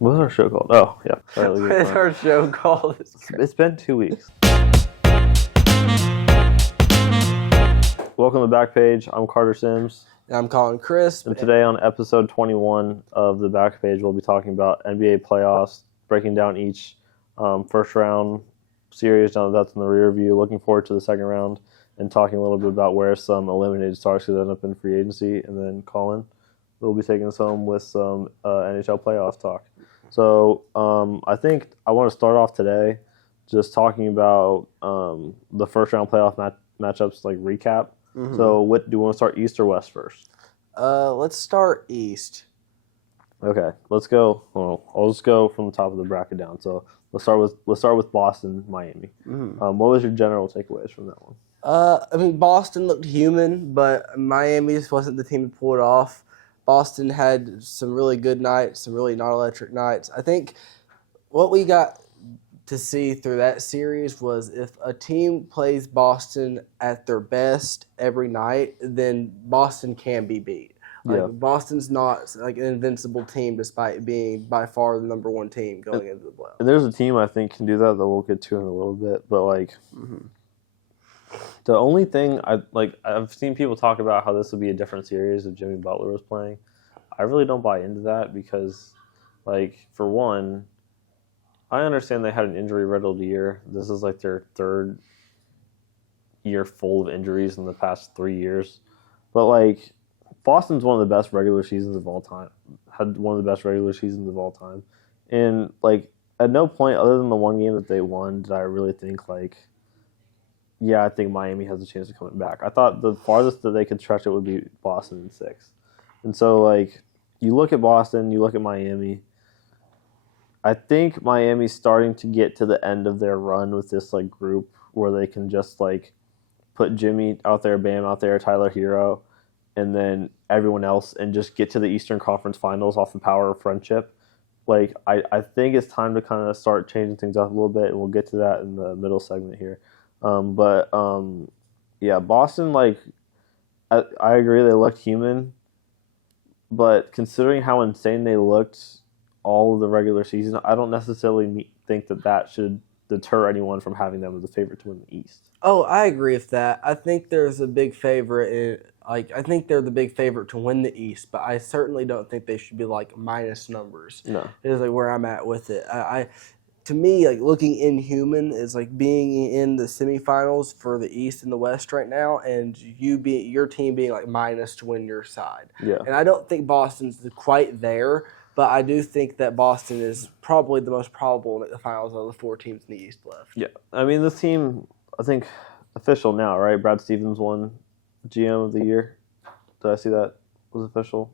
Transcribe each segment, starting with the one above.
What was our show called? Oh, yeah. What is our show called? It's been 2 weeks. Welcome to Backpage. I'm Carter Sims. And I'm Collin Crisp. And today on episode 21 of the Backpage, we'll be talking about NBA playoffs, breaking down each first round series, now that that's in the rear view, looking forward to the second round, and talking a little bit about where some eliminated stars could end up in free agency. And then Collin will be taking us home with some NHL playoff talk. So I think I want to start off today just talking about the first round playoff matchups, like recap. Mm-hmm. So do you want to start East or West first? Let's start East. Okay, let's go. Well, I'll just go from the top of the bracket down. So let's start with Boston, Miami. Mm-hmm. What was your general takeaways from that one? I mean, Boston looked human, but Miami just wasn't the team to pull it off. Boston had some really good nights, some really not electric nights. I think what we got to see through that series was if a team plays Boston at their best every night, then Boston can be beat. Boston's not like an invincible team despite being by far the number one team going into the playoffs. And there's a team I think can do that we'll get to in a little bit, but the only thing I've seen people talk about how this would be a different series if Jimmy Butler was playing. I really don't buy into that because, for one, I understand they had an injury-riddled year. This is their third year full of injuries in the past 3 years. But, Boston's one of the best regular seasons of all time. Had one of the best regular seasons of all time. And, at no point other than the one game that they won did I really think, I think Miami has a chance of coming back. I thought the farthest that they could stretch it would be Boston in 6. And so, you look at Boston, you look at Miami. I think Miami's starting to get to the end of their run with this, group where they can just, put Jimmy out there, Bam out there, Tyler Hero, and then everyone else, and just get to the Eastern Conference Finals off the power of friendship. I think it's time to kind of start changing things up a little bit, and we'll get to that in the middle segment here. Boston, I agree they looked human, but considering how insane they looked all of the regular season, I don't necessarily think that should deter anyone from having them as a favorite to win the East. Oh, I agree with that. I think there's a big favorite. I think they're the big favorite to win the East, but I certainly don't think they should be minus numbers. No, is where I'm at with it. To me, looking inhuman is being in the semifinals for the East and the West right now, and your team being minus to win your side. Yeah. And I don't think Boston's quite there, but I do think that Boston is probably the most probable in the finals of the 4 teams in the East left. Yeah, I mean this team, I think official now, right? Brad Stevens won GM of the year. Did I see that was official?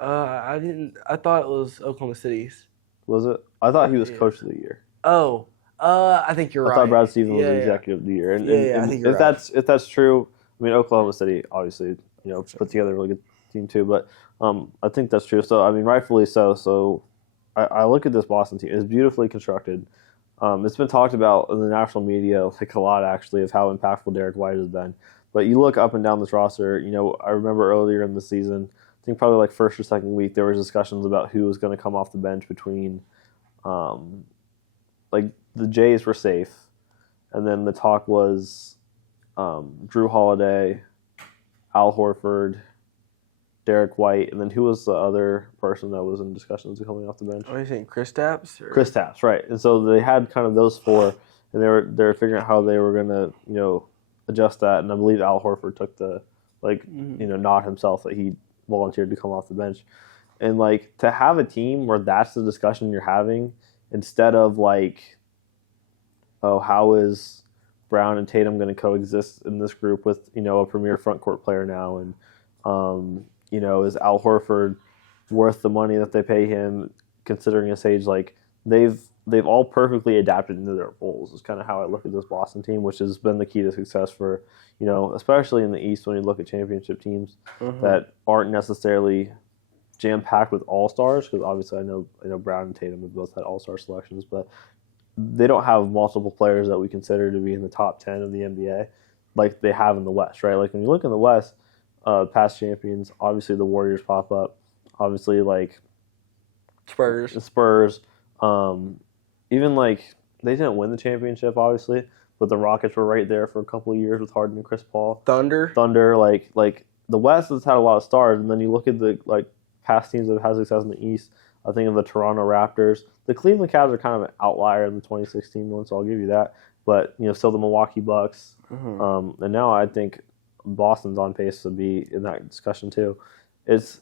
I didn't. I thought it was Oklahoma City's. Was it? I thought he was coach of the year. Oh, I think you're right. I thought Brad Stevens was executive of the year. And I think you're right. If that's true, I mean Oklahoma City obviously put together a really good team too, but I think that's true. So I mean rightfully so. So I look at this Boston team. It's beautifully constructed. It's been talked about in the national media a lot actually of how impactful Derek White has been. But you look up and down this roster. I remember earlier in the season, I think probably first or second week, there was discussions about who was going to come off the bench between. The Jays were safe, and then the talk was Drew Holiday, Al Horford, Derek White, and then who was the other person that was in discussions of coming off the bench? What are you saying, Kristaps? Kristaps, right. And so they had kind of those 4, and they were figuring out how they were going to adjust that, and I believe Al Horford took the nod himself that he volunteered to come off the bench. And to have a team where that's the discussion you're having instead of how is Brown and Tatum going to coexist in this group with a premier front court player now, and is Al Horford worth the money that they pay him considering his age? They've all perfectly adapted into their roles is kind of how I look at this Boston team, which has been the key to success for especially in the East when you look at championship teams that aren't necessarily jam-packed with all-stars, because obviously I know Brown and Tatum have both had all-star selections, but they don't have multiple players that we consider to be in the top 10 of the NBA like they have in the West, right? When you look in the West, past champions, obviously the Warriors pop up. Obviously, Spurs. The Spurs. Even like they didn't win the championship, obviously, but the Rockets were right there for a couple of years with Harden and Chris Paul. Thunder. Like the West has had a lot of stars, and then you look at the like past teams that have had success in the East. I think of the Toronto Raptors. The Cleveland Cavs are kind of an outlier in the 2016 one, so I'll give you that. But still the Milwaukee Bucks, and now I think Boston's on pace to be in that discussion too. It's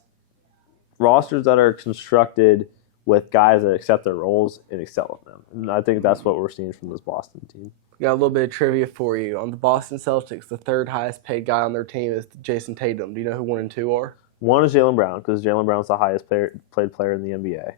rosters that are constructed with guys that accept their roles and excel at them, and I think that's what we're seeing from this Boston team. Got a little bit of trivia for you. On the Boston Celtics, the third highest paid guy on their team is Jason Tatum. Do you know who 1 and 2 are? One is Jaylen Brown, because Jaylen Brown's the highest played player in the NBA.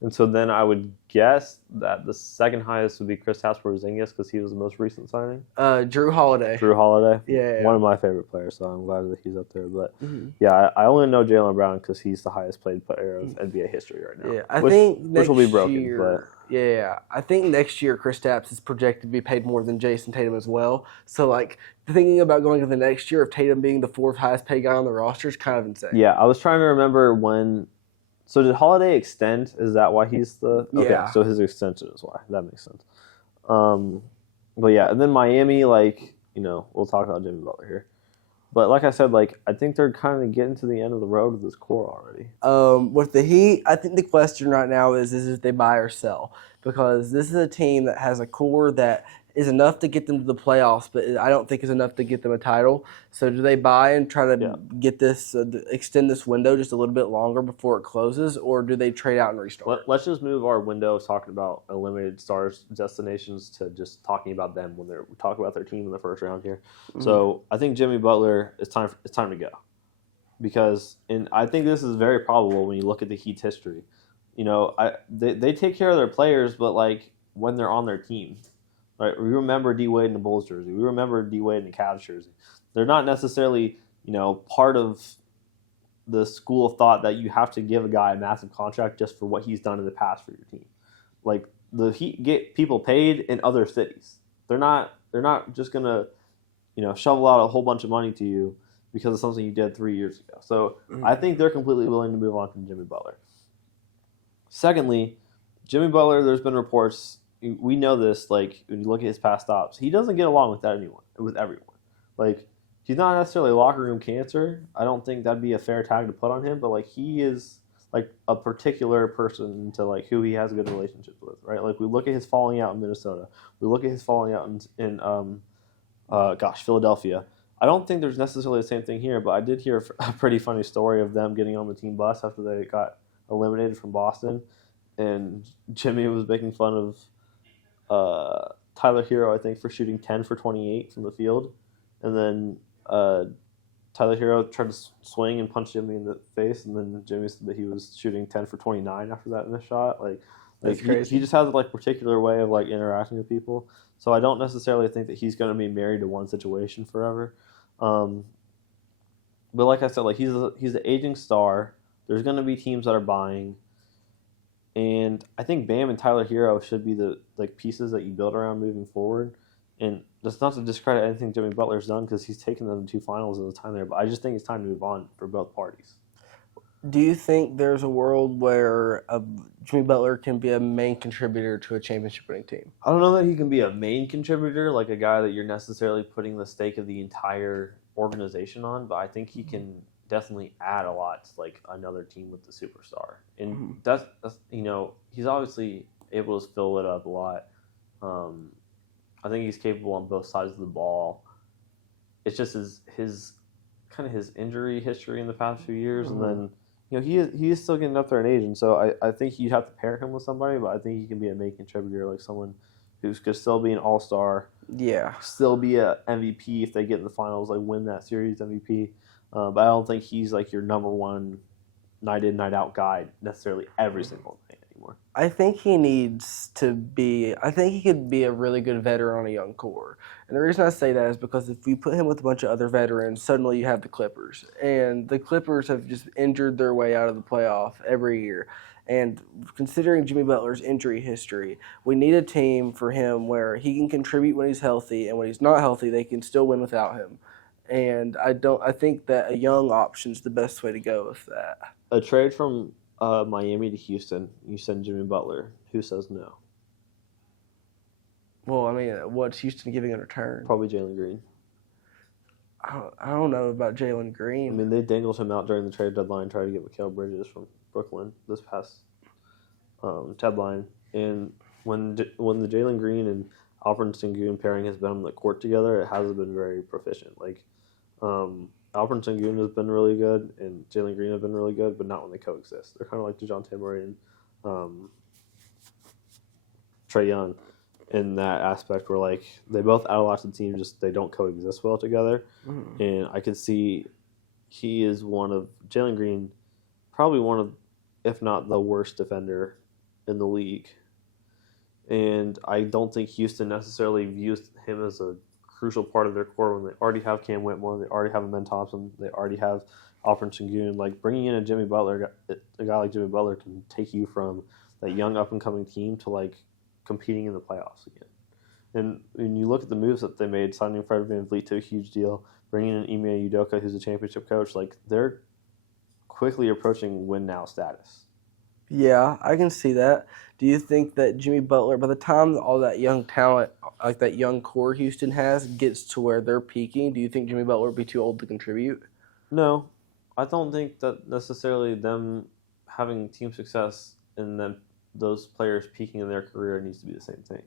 And so then I would guess that the second highest would be Kristaps Porzingis, because he was the most recent signing. Drew Holiday. Drew Holiday? Yeah. One of my favorite players, so I'm glad that he's up there. But yeah, I only know Jaylen Brown because he's the highest played player of NBA history right now. Yeah, I think next which will be broken. year, but yeah, I think next year Kristaps is projected to be paid more than Jason Tatum as well. So, like, thinking about going to the next year of Tatum being the fourth highest paid guy on the roster is kind of insane. Yeah, I was trying to remember when. So did Holiday extend? Is that why he's the? Okay, Yeah. So his extension is why. That makes sense. But yeah, and then Miami, like, we'll talk about Jimmy Butler here. But like I said, like, I think they're kind of getting to the end of the road with this core already. With the Heat, I think the question right now is if they buy or sell, because this is a team that has a core that is enough to get them to the playoffs, but I don't think is enough to get them a title. So do they buy and try to get this, extend this window just a little bit longer before it closes, or do they trade out and restart? Let's just move our window of talking about eliminated stars destinations to just talking about them when they're talking about their team in the first round here. Mm-hmm. So I think Jimmy Butler, it's time to go, because I think this is very probable when you look at the Heat's history. They take care of their players, but like when they're on their team. Right, we remember D Wade in the Bulls jersey. We remember D Wade in the Cavs jersey. They're not necessarily, part of the school of thought that you have to give a guy a massive contract just for what he's done in the past for your team. Like the Heat get people paid in other cities. They're not just gonna, shovel out a whole bunch of money to you because of something you did 3 years ago. So I think they're completely willing to move on from Jimmy Butler. Secondly, Jimmy Butler, there's been reports. We know this, like, when you look at his past stops, he doesn't get along with everyone. Like, he's not necessarily locker room cancer. I don't think that'd be a fair tag to put on him, but, like, he is, like, a particular person to, like, who he has good relationships with, right? Like, we look at his falling out in Minnesota. We look at his falling out in Philadelphia. I don't think there's necessarily the same thing here, but I did hear a pretty funny story of them getting on the team bus after they got eliminated from Boston, and Jimmy was making fun of Tyler Hero, I think, for shooting 10 for 28 from the field. And then Tyler Hero tried to swing and punch Jimmy in the face, and then Jimmy said that he was shooting 10 for 29 after that in the shot. Like he just has a particular way of like interacting with people. So I don't necessarily think that he's going to be married to one situation forever. But like I said, like he's an aging star. There's going to be teams that are buying. And I think Bam and Tyler Hero should be the pieces that you build around moving forward. And that's not to discredit anything Jimmy Butler's done, because he's taken them to 2 finals at the time there. But I just think it's time to move on for both parties. Do you think there's a world where Jimmy Butler can be a main contributor to a championship-winning team? I don't know that he can be a main contributor, like a guy that you're necessarily putting the stake of the entire organization on. But I think he can definitely add a lot to like another team with the superstar, and that's he's obviously able to fill it up a lot. I think he's capable on both sides of the ball. It's just his injury history in the past few years, and then he is still getting up there in age, and so I think you'd have to pair him with somebody, but I think he can be a main contributor, like someone who could still be an all-star, still be a MVP if they get in the finals, like win that series MVP. But I don't think he's like your number one night in, night out guy necessarily every single night anymore. I think he needs to be. I think he could be a really good veteran on a young core. And the reason I say that is because if you put him with a bunch of other veterans, suddenly you have the Clippers. And the Clippers have just injured their way out of the playoff every year. And considering Jimmy Butler's injury history, we need a team for him where he can contribute when he's healthy, and when he's not healthy, they can still win without him. And I think that a young option is the best way to go with that. A trade from Miami to Houston. You send Jimmy Butler. Who says no? Well, I mean, what's Houston giving in return? Probably Jalen Green. I don't know about Jalen Green. I mean, they dangled him out during the trade deadline, tried to get Mikal Bridges from Brooklyn this past deadline. And when the Jalen Green and Alperen Sengun pairing has been on the court together, it hasn't been very proficient. Like, Alperen Sengun has been really good, and Jalen Green have been really good, but not when they coexist. They're kind of like DeJounte Murray and Trae Young in that aspect, where like they both add a lot to the team, just they don't coexist well together. Mm. And I could see he is Jalen Green, probably one of, if not the worst defender in the league. And I don't think Houston necessarily views him as a crucial part of their core when they already have Cam Whitmore, they already have Ben Thompson, they already have Alperen Sengun. Like, bringing in a Jimmy Butler, a guy like Jimmy Butler can take you from that young up-and-coming team to like competing in the playoffs again. And when you look at the moves that they made, signing Fred VanVleet to a huge deal, bringing in Ime Udoka, who's a championship coach, like they're quickly approaching win-now status. Yeah, I can see that. Do you think that Jimmy Butler, by the time all that young talent, like that young core Houston has, gets to where they're peaking, do you think Jimmy Butler would be too old to contribute? No, I don't think that necessarily them having team success and then those players peaking in their career needs to be the same thing.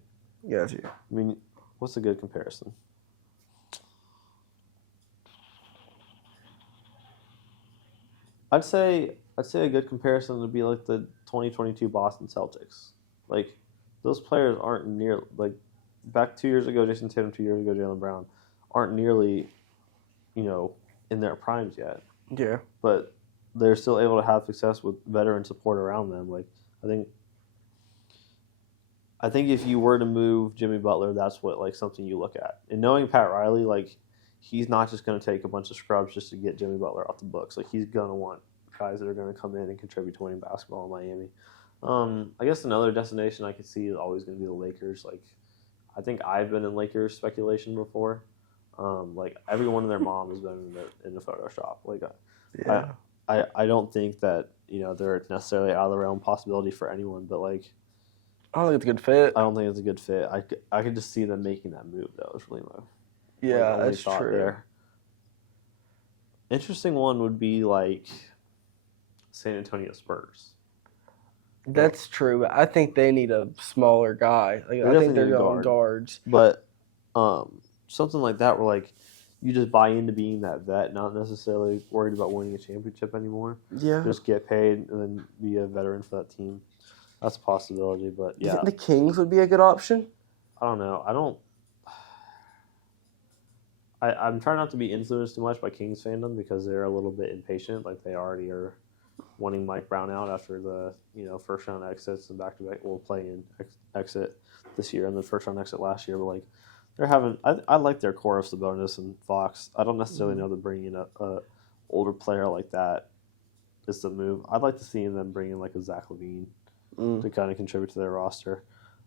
Gotcha. I mean, what's a good comparison? I'd say a good comparison would be like the 2022 Boston Celtics. Like, those players aren't near, like, back 2 years ago, Jason Tatum, 2 years ago, Jaylen Brown, aren't nearly, in their primes yet. Yeah. But they're still able to have success with veteran support around them. Like, I think if you were to move Jimmy Butler, that's what like something you look at. And knowing Pat Riley, like, he's not just going to take a bunch of scrubs just to get Jimmy Butler off the books. Like, he's going to want guys that are going to come in and contribute to winning basketball in Miami. I guess another destination I could see is always going to be the Lakers. Like, I think I've been in Lakers speculation before. Like, everyone and their mom has been in the Photoshop. Like, Yeah. I don't think that they're necessarily out of the realm possibility for anyone, but like, I don't think it's a good fit. I don't think it's a good fit. I could just see them making that move though. It's really my Yeah, only that's thought true. there. Interesting one would be like San Antonio Spurs. That's true, but I think they need a smaller guy. Like, I definitely think they're need a going guard. guards. But something like that where like you just buy into being that vet, not necessarily worried about winning a championship anymore. Yeah. Just get paid and then be a veteran for that team. That's a possibility, but Do you yeah. think the Kings would be a good option? I don't know. I'm trying not to be influenced too much by Kings fandom because they're a little bit impatient. Like, they already are wanting Mike Brown out after the first round exits and back to back. We'll play in exit this year and then first round exit last year. But like, they're having. I like their core of Sabonis and Fox. I don't necessarily know that bringing in a older player like that is the move. I'd like to see them bring in like a Zach LaVine to kind of contribute to their roster.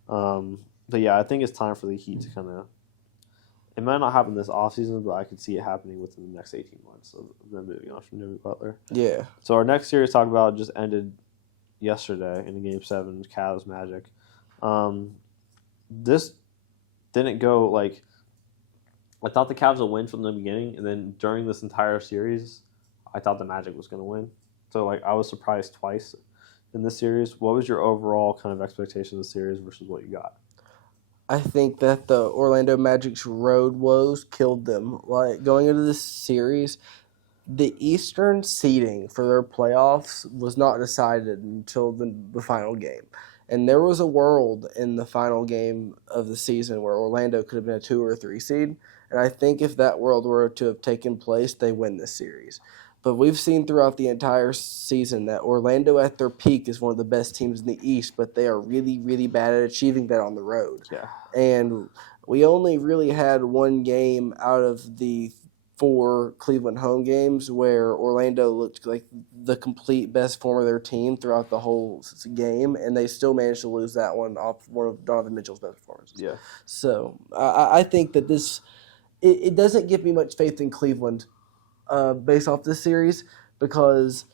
But yeah, I think it's time for the Heat to kind of. It might not happen this offseason, but I could see it happening within the next 18 months of them moving on from Jimmy Butler. Yeah. So our next series talk about just ended yesterday in Game 7, Cavs Magic. This didn't go like I thought the Cavs would win from the beginning, and then during this entire series, I thought the Magic was going to win. So like I was surprised twice in this series. What was your overall kind of expectation of the series versus what you got? I think that the Orlando Magic's road woes killed them. Like, going into this series, the Eastern seeding for their playoffs was not decided until the final game. And there was a world in the final game of the season where Orlando could have been a 2 or a 3 seed. And I think if that world were to have taken place, they win this series. But we've seen throughout the entire season that Orlando at their peak is one of the best teams in the East, but they are really, really bad at achieving that on the road. Yeah. And we only really had one game out of the 4 Cleveland home games where Orlando looked like the complete best form of their team throughout the whole game, and they still managed to lose that one off one of Donovan Mitchell's best performances. Yeah. So I think that it doesn't give me much faith in Cleveland based off this series, because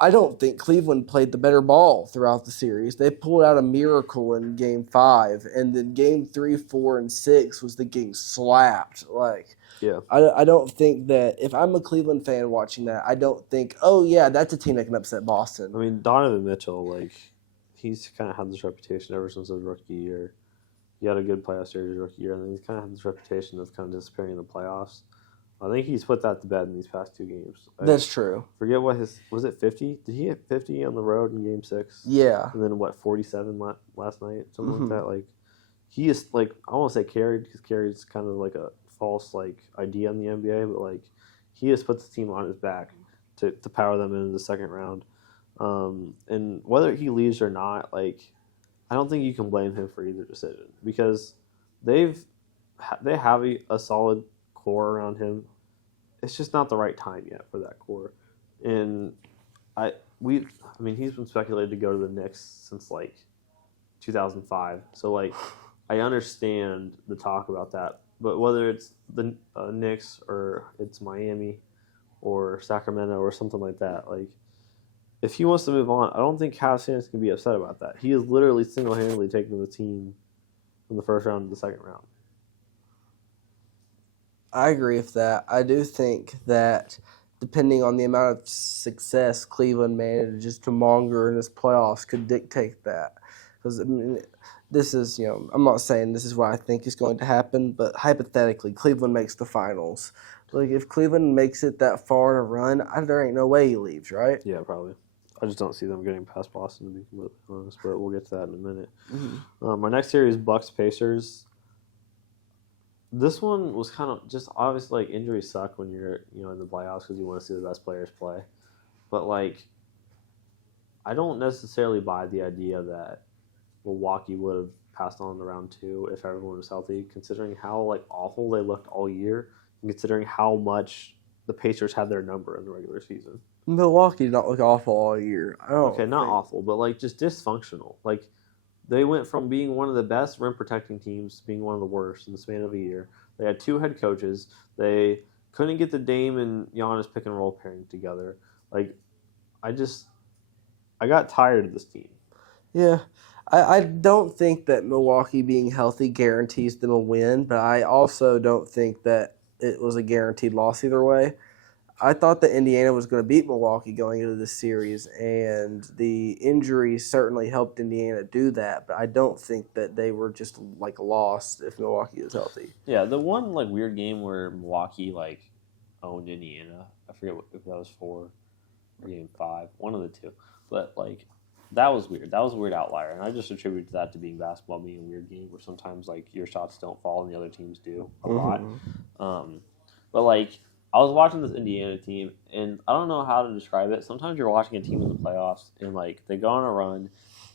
I don't think Cleveland played the better ball throughout the series. They pulled out a miracle in Game 5, and then Game 3, 4, and 6 was the getting slapped. Like, Yeah. I don't think that if I'm a Cleveland fan watching that, I don't think, oh yeah, that's a team that can upset Boston. I mean, Donovan Mitchell, like, he's kind of had this reputation ever since his rookie year. He had a good playoff series his rookie year, and then he's kind of had this reputation of kind of disappearing in the playoffs. I think he's put that to bed in these past 2 games. That's true. Forget what was it 50? Did he hit 50 on the road in Game 6? Yeah. And then 47 last night, something like that. Like, he is like, I won't say carried because carried is kind of like a false like idea in the NBA, but like he has put the team on his back to power them into the second round. And whether he leaves or not, like, I don't think you can blame him for either decision because they have a solid core around him. It's just not the right time yet for that core. And I mean he's been speculated to go to the Knicks since like 2005. So like I understand the talk about that, but whether it's the Knicks or it's Miami or Sacramento or something like that, like if he wants to move on, I don't think Cavs fans can be upset about that. He is literally single-handedly taking the team from the first round to the second round. I agree with that. I do think that depending on the amount of success Cleveland manages to monger in this playoffs could dictate that. Because I mean, this is, I'm not saying this is what I think is going to happen, but hypothetically, Cleveland makes the finals. Like, if Cleveland makes it that far in a run, there ain't no way he leaves, right? Yeah, probably. I just don't see them getting past Boston, to be completely honest, but we'll get to that in a minute. Mm-hmm. My next series, Bucks-Pacers. This one was kind of just obviously like injuries suck when you're in the playoffs because you want to see the best players play, but like I don't necessarily buy the idea that Milwaukee would have passed on to round 2 if everyone was healthy, considering how like awful they looked all year, and considering how much the Pacers had their number in the regular season. Milwaukee did not look awful all year. Not awful, but like just dysfunctional. Like they went from being one of the best rim protecting teams to being one of the worst in the span of a year. They had 2 head coaches. They couldn't get the Dame and Giannis pick and roll pairing together. Like I got tired of this team. Yeah. I don't think that Milwaukee being healthy guarantees them a win, but I also don't think that it was a guaranteed loss either way. I thought that Indiana was going to beat Milwaukee going into this series, and the injuries certainly helped Indiana do that, but I don't think that they were just like lost if Milwaukee is healthy. Yeah, the one like weird game where Milwaukee like owned Indiana, I forget if that was 4 or Game 5, one of the two, but like that was weird. That was a weird outlier, and I just attribute that to being basketball being a weird game where sometimes like your shots don't fall and the other teams do a lot. But like I was watching this Indiana team, and I don't know how to describe it. Sometimes you're watching a team in the playoffs, and like they go on a run,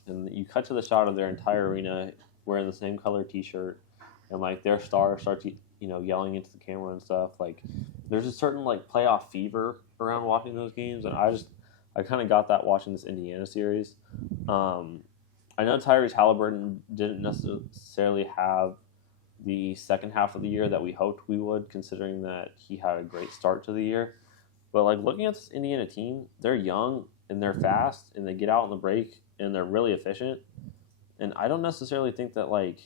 and you cut to the shot of their entire arena wearing the same color T-shirt, and like their star starts yelling into the camera and stuff. Like there's a certain like playoff fever around watching those games, and I kind of got that watching this Indiana series. I know Tyrese Halliburton didn't necessarily have the second half of the year that we hoped we would, considering that he had a great start to the year. But like looking at this Indiana team, they're young and they're fast and they get out on the break and they're really efficient. And I don't necessarily think that like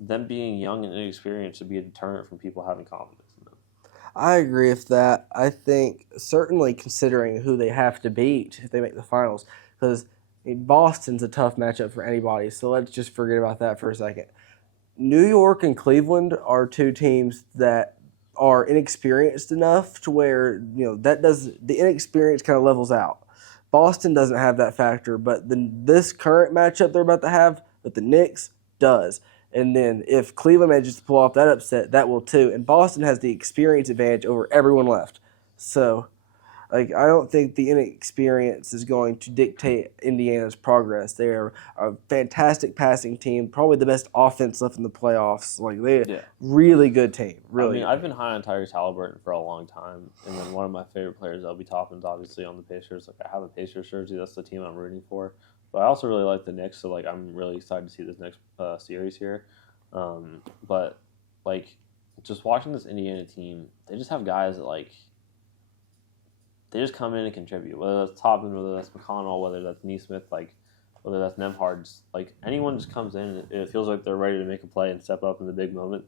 them being young and inexperienced should be a deterrent from people having confidence in them. I agree with that. I think certainly considering who they have to beat if they make the finals, because Boston's a tough matchup for anybody. So let's just forget about that for a second. New York and Cleveland are 2 teams that are inexperienced enough to where the inexperience kind of levels out. Boston doesn't have that factor, but this current matchup they're about to have with the Knicks does. And then if Cleveland manages to pull off that upset, that will too. And Boston has the experience advantage over everyone left. So like I don't think the inexperience is going to dictate Indiana's progress. They are a fantastic passing team, probably the best offense left in the playoffs. Like they're really good team. Really. I mean, I've been high on Tyrese Halliburton for a long time, and then one of my favorite players, Obi Toppin's, obviously on the Pacers. Like I have a Pacers jersey. That's the team I'm rooting for. But I also really like the Knicks, so like I'm really excited to see this next series here. But like just watching this Indiana team, they just have guys that like they just come in and contribute. Whether that's Toppin, whether that's McConnell, whether that's Neesmith, like whether that's Nemhard, like anyone just comes in and it feels like they're ready to make a play and step up in the big moment.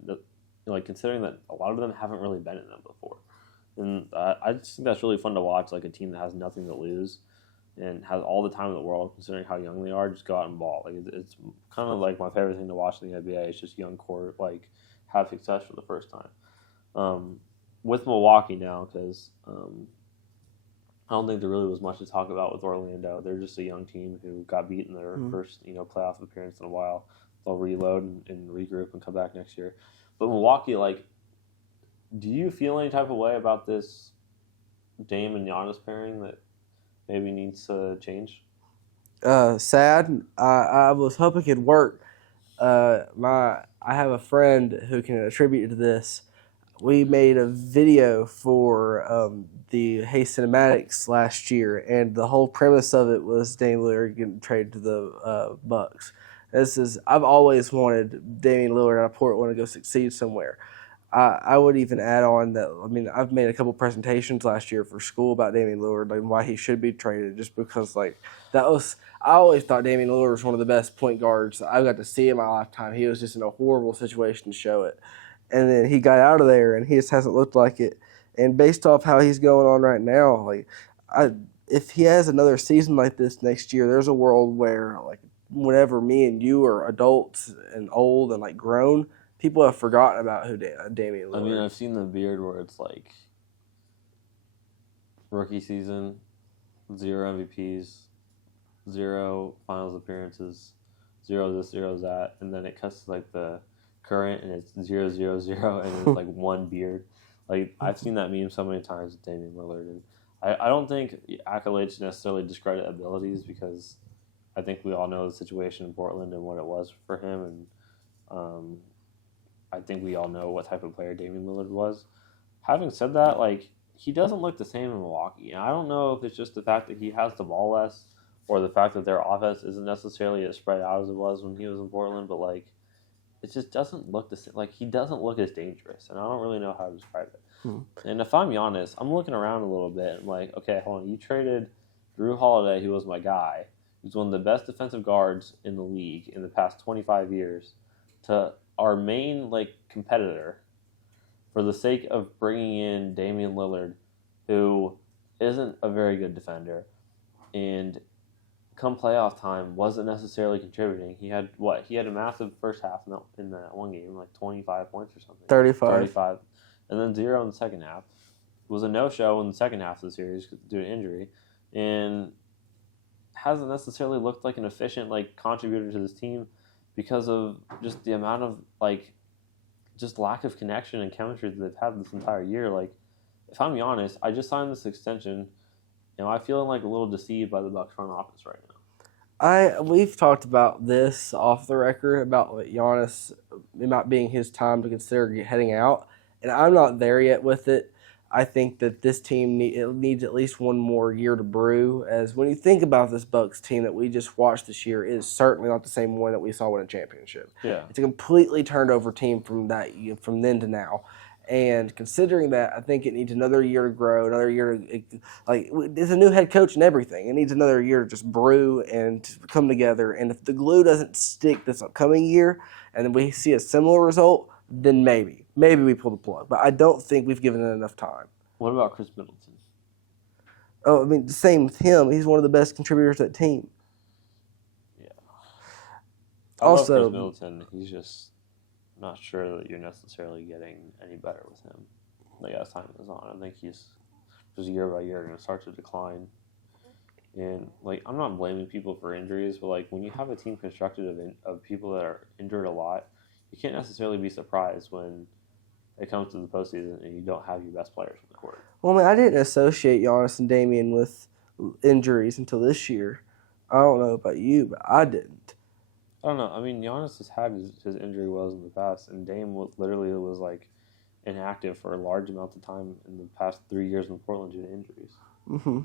Like considering that a lot of them haven't really been in them before, and I just think that's really fun to watch. Like a team that has nothing to lose and has all the time in the world, considering how young they are, just go out and ball. Like it's kind of like my favorite thing to watch in the NBA. It's just young core like have success for the first time. With Milwaukee now, because I don't think there really was much to talk about with Orlando. They're just a young team who got beat in their first playoff appearance in a while. They'll reload and regroup and come back next year. But Milwaukee, like, do you feel any type of way about this Dame and Giannis pairing that maybe needs to change? Sad. I was hoping it could work. I have a friend who can attribute to this. We made a video for the Hey Cinematics last year, and the whole premise of it was Damian Lillard getting traded to the Bucks. I've always wanted Damian Lillard out of Portland to go succeed somewhere. I would even add on that, I mean, I've made a couple presentations last year for school about Damian Lillard, like why he should be traded, just because I always thought Damian Lillard was one of the best point guards I got to see in my lifetime. He was just in a horrible situation to show it. And then he got out of there, and he just hasn't looked like it. And based off how he's going on right now, if he has another season like this next year, there's a world where, like, whenever me and you are adults and old and, like, grown, people have forgotten about who Damian Lillard is. I mean, I've seen the beard where it's like rookie season, 0 MVPs, 0 finals appearances, 0 this, 0 that, and then it cuts to like the current and it's 0, 0, 0, and it's like one beard. Like, I've seen that meme so many times with Damian Lillard, and I don't think accolades necessarily discredit abilities, because I think we all know the situation in Portland and what it was for him, and I think we all know what type of player Damian Lillard was. Having said that, like, he doesn't look the same in Milwaukee, and I don't know if it's just the fact that he has the ball less or the fact that their offense isn't necessarily as spread out as it was when he was in Portland, but, like, it just doesn't look the same. Like, he doesn't look as dangerous, and I don't really know how to describe it. And if I'm honest, I'm looking around a little bit. I'm like, okay, hold on. You traded Drew Holiday, who was my guy, who's one of the best defensive guards in the league in the past 25 years, to our main, like, competitor for the sake of bringing in Damian Lillard, who isn't a very good defender, and come playoff time wasn't necessarily contributing. He had a massive first half in that one game, like 25 points or something. 35. And then 0 in the second half. It was a no-show in the second half of the series due to injury, and hasn't necessarily looked like an efficient, like, contributor to this team because of just the amount of, like, just lack of connection and chemistry that they've had this entire year. Like, if I'm honest, I just signed this extension, and I'm feeling like a little deceived by the Bucks front office right now. We've talked about this off the record about, like, Giannis, it not being his time to consider heading out, and I'm not there yet with it. I think that this team needs at least one more year to brew. As when you think about this Bucks team that we just watched this year, it is certainly not the same one that we saw win a championship. Yeah, it's a completely turned over team from then to now. And considering that, I think it needs another year to grow, another year to, like, there's a new head coach and everything. It needs another year to just brew and to come together. And if the glue doesn't stick this upcoming year, and then we see a similar result, then maybe we pull the plug. But I don't think we've given it enough time. What about Chris Middleton? Oh, I mean, the same with him. He's one of the best contributors to that team. Yeah. Also, Chris Middleton, he's just not sure that you're necessarily getting any better with him. Like, as time goes on, I think he's just year by year going to start to decline. And, like, I'm not blaming people for injuries, but, like, when you have a team constructed of people that are injured a lot, you can't necessarily be surprised when it comes to the postseason and you don't have your best players on the court. Well, I didn't associate Giannis and Damian with injuries until this year. I don't know about you, but I didn't. I don't know. I mean, Giannis has had his injury woes in the past, and Dame literally was, like, inactive for a large amount of time in the past 3 years in Portland due to injuries. Mm-hmm.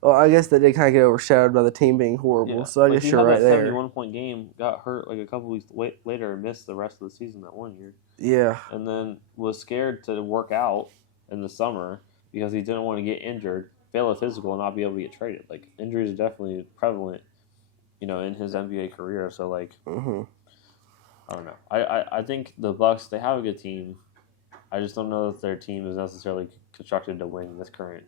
Well, I guess that did kind of get overshadowed by the team being horrible, so I guess you're right there. He had that 71-point game, got hurt like a couple weeks later, and missed the rest of the season that one year. Yeah. And then was scared to work out in the summer because he didn't want to get injured, fail a physical, and not be able to get traded. Like injuries are definitely prevalent, in his NBA career. So like, I don't know. I think the Bucks, they have a good team. I just don't know if their team is necessarily constructed to win in this current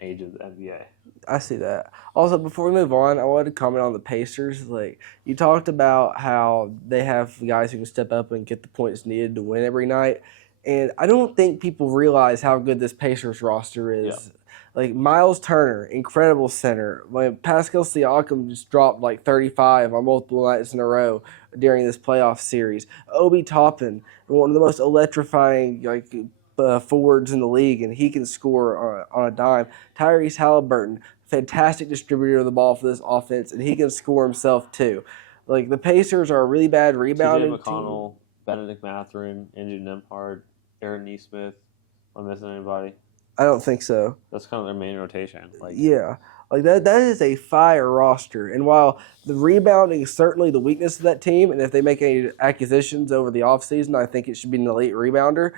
age of the NBA. I see that. Also, before we move on, I wanted to comment on the Pacers. Like you talked about how they have guys who can step up and get the points needed to win every night, and I don't think people realize how good this Pacers roster is. Yeah. Like Miles Turner, incredible center. When Pascal Siakam just dropped like 35 on multiple nights in a row during this playoff series. Obi Toppin, one of the most electrifying forwards in the league, and he can score on a dime. Tyrese Halliburton, fantastic distributor of the ball for this offense, and he can score himself too. Like the Pacers are a really bad rebounding TJ McConnell, Benedict Mathurin, Andrew Nembhard, Aaron Nesmith. Am I missing anybody? I don't think so. That's kind of their main rotation. Yeah. Like that is a fire roster. And while the rebounding is certainly the weakness of that team, and if they make any acquisitions over the offseason, I think it should be an elite rebounder.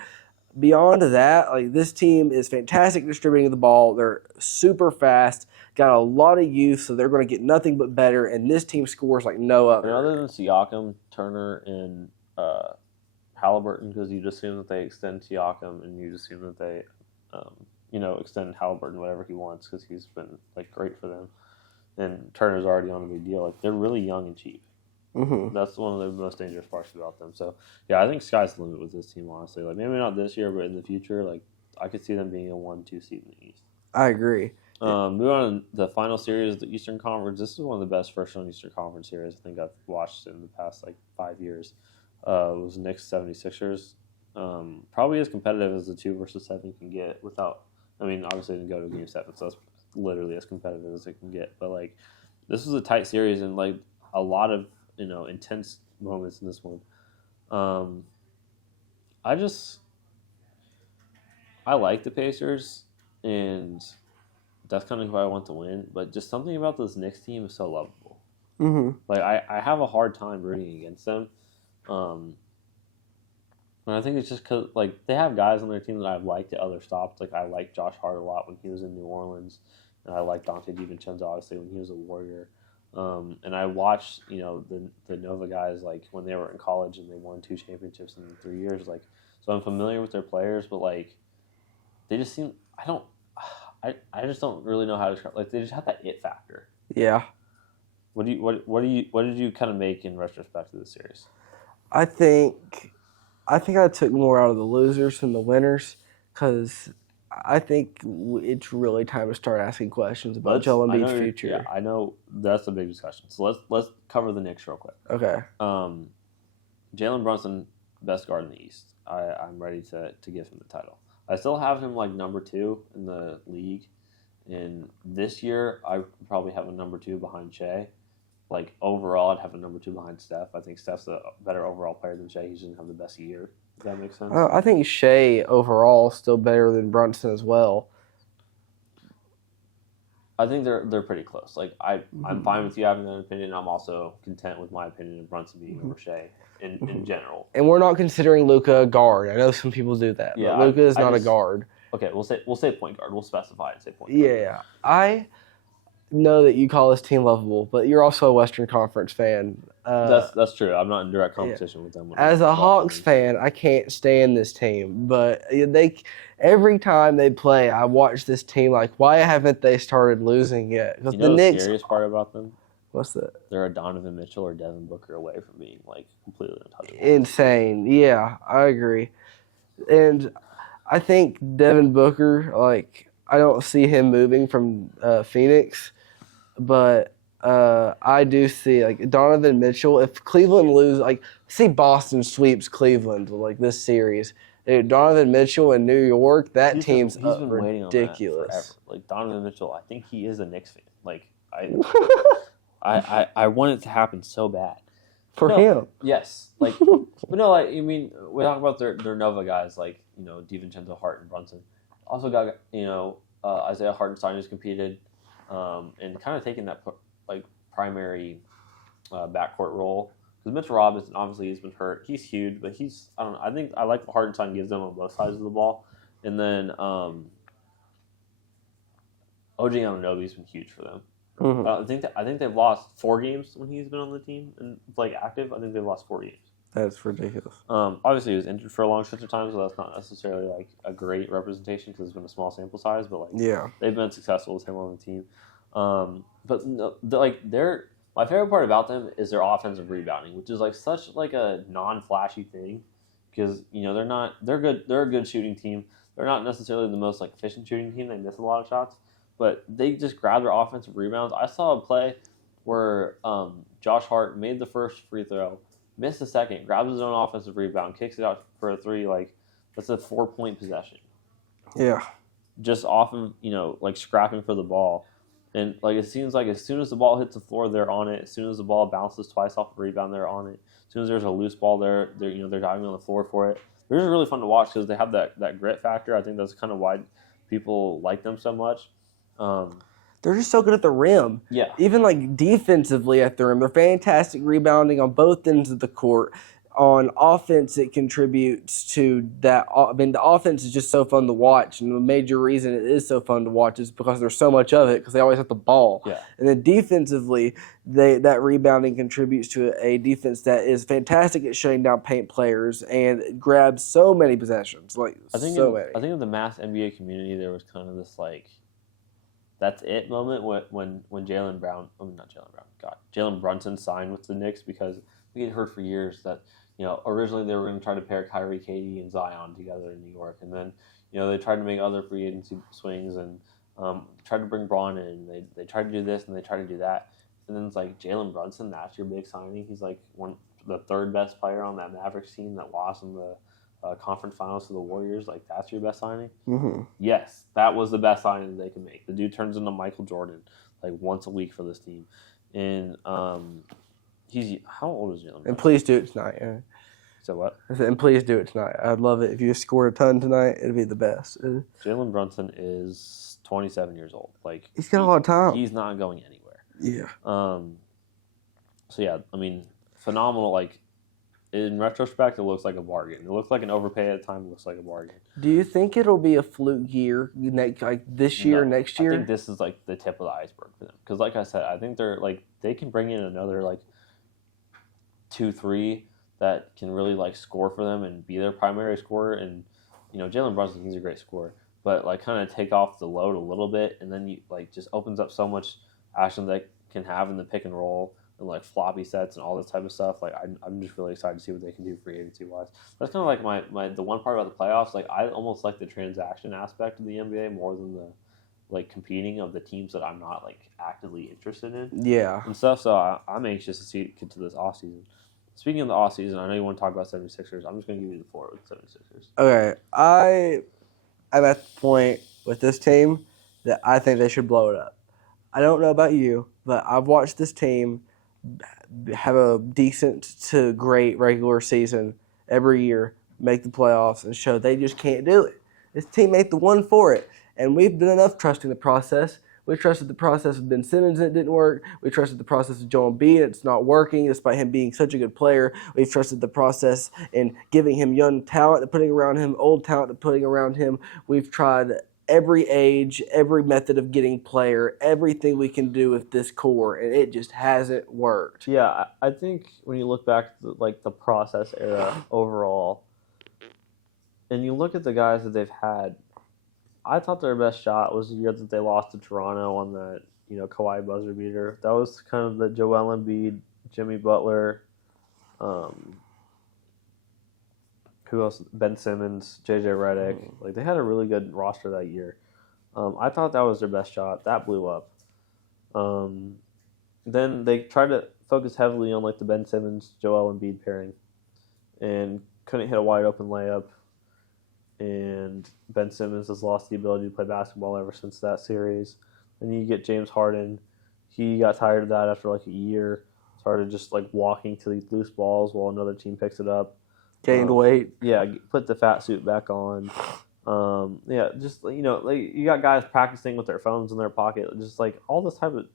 Beyond that, like this team is fantastic distributing the ball. They're super fast, got a lot of youth, so they're going to get nothing but better. And this team scores like no other. And other than Siakam, Turner, and Halliburton, because you'd assume that they extend Siakam, and you'd assume that they, extend Halliburton whatever he wants because he's been like great for them. And Turner's already on a big deal. Like they're really young and cheap. Mm-hmm. That's one of the most dangerous parts about them. So yeah, I think sky's the limit with this team. Honestly, like maybe not this year, but in the future, like I could see them being a 1-2 seed in the East. I agree. Moving on to the final series of the Eastern Conference. This is one of the best first-round Eastern Conference series I think I've watched in the past 5 years. It was Knicks 76ers. Probably as competitive as the 2 versus 7 can get without. I mean, obviously it didn't go to Game 7, so that's literally as competitive as it can get. But this was a tight series and a lot of intense moments in this one. I like the Pacers, and that's kind of who I want to win. But just something about this Knicks team is so lovable. Mm-hmm. I have a hard time rooting against them. And I think it's just because they have guys on their team that I've liked at other stops. I liked Josh Hart a lot when he was in New Orleans, and I liked Dante DiVincenzo obviously when he was a Warrior. And I watched the Nova guys when they were in college and they won 2 championships in 3 years. So I'm familiar with their players, but they just seem I just don't really know how to describe. They just have that it factor. Yeah. What did you kind of make in retrospect of the series? I think I took more out of the losers than the winners because I think it's really time to start asking questions about Joel Embiid's future. Yeah, I know that's a big discussion. So let's cover the Knicks real quick. Okay. Jalen Brunson, best guard in the East. I'm ready to give him the title. I still have him number 2 in the league. And this year, I probably have a number 2 behind Shea. Overall, I'd have a number 2 behind Steph. I think Steph's a better overall player than Shea. He doesn't have the best year. Does that make sense? I think Shea overall is still better than Brunson as well. I think they're pretty close. I'm fine with you having that opinion. I'm also content with my opinion of Brunson being over Shea in general. And we're not considering Luka a guard. I know some people do that, but Luka is not a guard. Okay, we'll say point guard. We'll specify and say point guard. Yeah, I know that you call this team lovable, but you're also a Western Conference fan. That's true. I'm not in direct competition with them. As a Hawks fan, I can't stand this team, but every time they play, I watch this team why haven't they started losing yet? Because the Knicks, scariest part about them? What's that? They're a Donovan Mitchell or Devin Booker away from being completely untouchable. Insane. Yeah, I agree. And I think Devin Booker, I don't see him moving from Phoenix, but I do see Donovan Mitchell. If Cleveland see Boston sweeps Cleveland this series. Dude, Donovan Mitchell in New York, that team's he's been ridiculous. Waiting on that forever. Donovan Mitchell, I think he is a Knicks fan. I want it to happen so bad. For him. Yes. But no, we talk about their Nova guys DiVincenzo, Hart, and Brunson. Also got Isaiah Hartenstein who's competed, and kind of taking that primary backcourt role. Because Mitchell Robinson, obviously, he's been hurt. He's huge, but I think I like what Hartenstein gives them on both sides of the ball. And then OG Anunoby's been huge for them. Mm-hmm. I think they've lost 4 games when he's been on the team and like active. I think they've lost 4 games. That's ridiculous. Obviously, he was injured for a long stretch of time, so that's not necessarily like a great representation because it's been a small sample size. But like, they've been successful with him on the team. But no, my favorite part about them is their offensive rebounding, which is like such like a non-flashy thing because they're good. They're a good shooting team. They're not necessarily the most like efficient shooting team. They miss a lot of shots, but they just grab their offensive rebounds. I saw a play where Josh Hart made the first free throw. Missed the second, grabs his own offensive rebound, kicks it out for a 3. Like that's a 4-point possession. Yeah, just off of like scrapping for the ball, and like it seems like as soon as the ball hits the floor, they're on it. As soon as the ball bounces twice off the rebound, they're on it. As soon as there's a loose ball, they're diving on the floor for it. They're just really fun to watch because they have that grit factor. I think that's kind of why people like them so much. They're just so good at the rim. Yeah. Even like defensively at the rim, they're fantastic rebounding on both ends of the court. On offense, it contributes to that. I mean, the offense is just so fun to watch, and the major reason it is so fun to watch is because there's so much of it because they always have the ball. Yeah. And then defensively, that rebounding contributes to a defense that is fantastic at shutting down paint players and grabs so many possessions. Like I think in the mass NBA community, there was kind of this like, that's it moment when Jalen Brunson signed with the Knicks because we had heard for years that originally they were going to try to pair Kyrie, KD, and Zion together in New York, and then they tried to make other free agency swings and tried to bring Braun in. They tried to do this and they tried to do that, and then it's like Jalen Brunson, that's your big signing. He's like the third best player on that Mavericks team that lost in the conference finals to the Warriors. Like that's your best signing. Mm-hmm. Yes, that was the best signing that they could make. The dude turns into Michael Jordan like once a week for this team, and he's how old is Jalen Brunson? And please do it tonight. Yeah. So what? I said, and please do it tonight. I'd love it if you scored a ton tonight. It'd be the best. Jalen Brunson is 27 years old. Like he's got a lot of time. He's not going anywhere. Yeah. So yeah, I mean, phenomenal. Like in retrospect, it looks like a bargain. It looks like an overpay at the time. It looks like a bargain. Do you think it'll be a fluke year, like this year, next year? I think this is like the tip of the iceberg for them. Because like I said, I think they can bring in another like 2-3 that can really like score for them and be their primary scorer. And Jalen Brunson, he's a great scorer, but like kind of take off the load a little bit, and then you like just opens up so much action that can have in the pick and roll and like floppy sets and all this type of stuff. Like I'm just really excited to see what they can do free agency wise. That's kind of like the one part about the playoffs. Like I almost like the transaction aspect of the NBA more than the like competing of the teams that I'm not like actively interested in. Yeah. And stuff. So I'm anxious to see it get to this offseason. Speaking of the offseason, I know you want to talk about 76ers. I'm just going to give you the floor with the 76ers. Okay. I'm at the point with this team that I think they should blow it up. I don't know about you, but I've watched this team have a decent to great regular season every year, make the playoffs, and show they just can't do it. This team ain't the one for it. And we've done enough trusting the process. We trusted the process with Ben Simmons, and it didn't work. We trusted the process with Joel Embiid, and it's not working, despite him being such a good player. We've trusted the process in giving him young talent and putting around him, old talent and putting around him. We've tried every age, every method of getting player, everything we can do with this core, and it just hasn't worked. Yeah, I think when you look back at the process era overall, and you look at the guys that they've had, I thought their best shot was the year that they lost to Toronto on that, Kawhi buzzer beater. That was kind of the Joel Embiid, Jimmy Butler, who else? Ben Simmons, JJ Redick. Like they had a really good roster that year. I thought that was their best shot. That blew up. Then they tried to focus heavily on like the Ben Simmons, Joel Embiid pairing, and couldn't hit a wide open layup. And Ben Simmons has lost the ability to play basketball ever since that series. And you get James Harden. He got tired of that after like a year. Started just like walking to these loose balls while another team picks it up. Gained weight. Yeah, put the fat suit back on. Just you got guys practicing with their phones in their pocket. Just like all this type of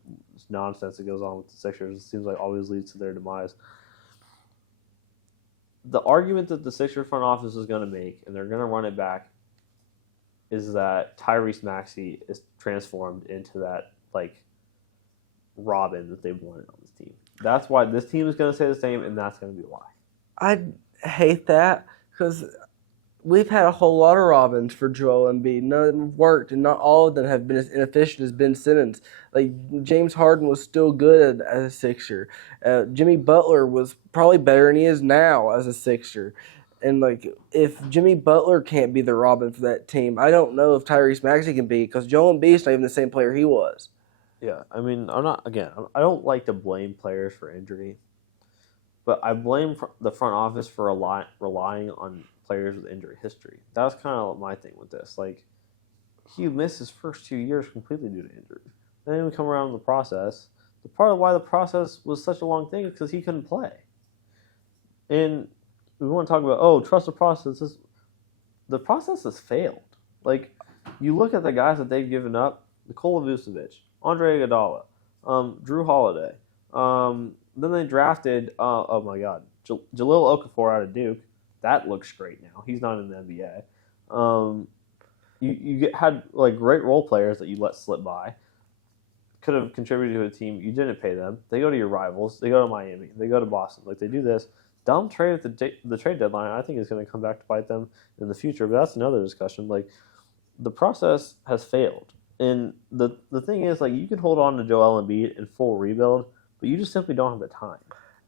nonsense that goes on with the Sixers. It seems like always leads to their demise. The argument that the Sixers front office is going to make, and they're going to run it back, is that Tyrese Maxey is transformed into that like Robin that they wanted on this team. That's why this team is going to stay the same, and that's going to be why. I hate that because we've had a whole lot of Robins for Joel Embiid. None of them have worked, and not all of them have been as inefficient as Ben Simmons. Like, James Harden was still good as a Sixer. Jimmy Butler was probably better than he is now as a Sixer. And, like, if Jimmy Butler can't be the Robin for that team, I don't know if Tyrese Maxey can be, because Joel Embiid's not even the same player he was. Yeah, I mean, I don't like to blame players for injury, but I blame the front office for relying on players with injury history. That was kind of my thing with this. Like, he missed his first 2 years completely due to injury. Then we come around to the process. The part of why the process was such a long thing is because he couldn't play. And we want to talk about, trust the process. The process has failed. Like, you look at the guys that they've given up, Nikola Vucevic, Andre Iguodala, Drew Holiday. Then they drafted, Jalil Okafor out of Duke. That looks great now. He's not in the NBA. Had like great role players that you let slip by. Could have contributed to a team. You didn't pay them. They go to your rivals. They go to Miami. They go to Boston. Like, they do this. Dumb trade at the trade deadline, I think, is going to come back to bite them in the future. But that's another discussion. Like, the process has failed. And the thing is, like, you can hold on to Joel Embiid in full rebuild, but you just simply don't have the time.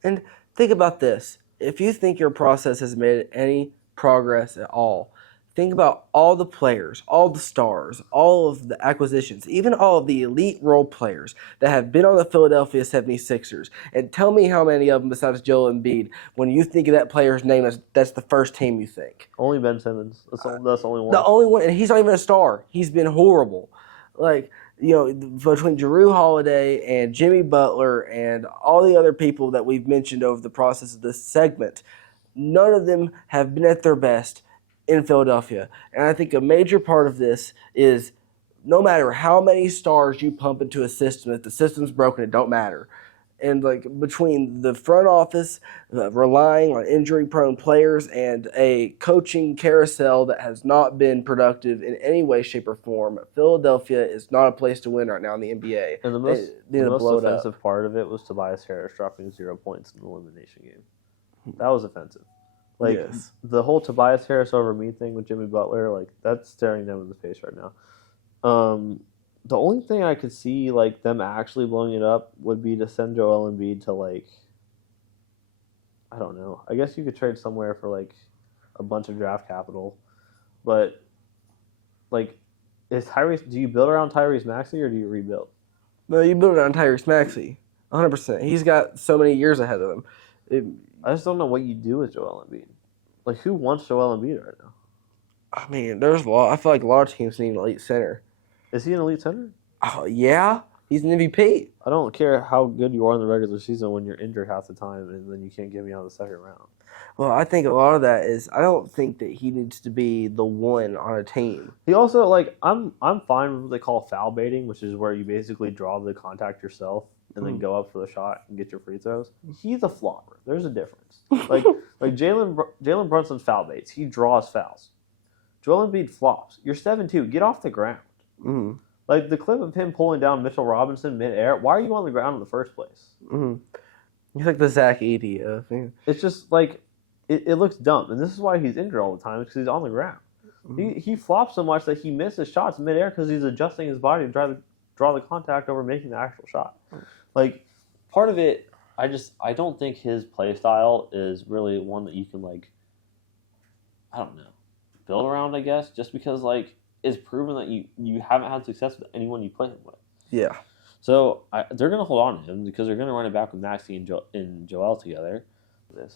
And think about this. If you think your process has made any progress at all, think about all the players, all the stars, all of the acquisitions, even all of the elite role players that have been on the Philadelphia 76ers, and tell me how many of them besides Joel Embiid, when you think of that player's name, that's the first team you think. Only Ben Simmons. That's the only one. The only one, and he's not even a star. He's been horrible. Like, between Jrue Holiday and Jimmy Butler and all the other people that we've mentioned over the process of this segment, none of them have been at their best in Philadelphia. And I think a major part of this is no matter how many stars you pump into a system, if the system's broken, it don't matter. And like between the front office relying on injury-prone players and a coaching carousel that has not been productive in any way, shape, or form, Philadelphia is not a place to win right now in the NBA. And the most offensive part of it was Tobias Harris dropping 0 points in the elimination game. That was offensive. Like, yes. The whole Tobias Harris over me thing with Jimmy Butler, like, that's staring them in the face right now. The only thing I could see, like, them actually blowing it up would be to send Joel Embiid to, like, I don't know. I guess you could trade somewhere for, like, a bunch of draft capital. But, like, do you build around Tyrese Maxey or do you rebuild? No, you build around Tyrese Maxey. 100%. He's got so many years ahead of him. I just don't know what you do with Joel Embiid. Like, who wants Joel Embiid right now? I mean, there's a lot. I feel like a lot of teams need an elite center. Is he an elite center? Oh, yeah. He's an MVP. I don't care how good you are in the regular season when you're injured half the time and then you can't get me out of the second round. Well, I think a lot of that is I don't think that he needs to be the one on a team. He also, like, I'm fine with what they call foul baiting, which is where you basically draw the contact yourself and then go up for the shot and get your free throws. He's a flopper. There's a difference. Like Jalen Brunson's foul baits. He draws fouls. Joel Embiid flops. You're 7'2". Get off the ground. Mm-hmm. Like, the clip of him pulling down Mitchell Robinson midair, why are you on the ground in the first place? Mm-hmm. He's like the Zach Edey of. It's just, like, it looks dumb. And this is why he's injured all the time, because he's on the ground. Mm-hmm. He flops so much that he misses shots midair because he's adjusting his body to draw the contact over making the actual shot. Like, part of it, I don't think his play style is really one that you can, like, I don't know, build around, I guess, just because, like, it's proven that you haven't had success with anyone you play him with. Yeah. So they're going to hold on to him because they're going to run it back with Maxey and Joel together.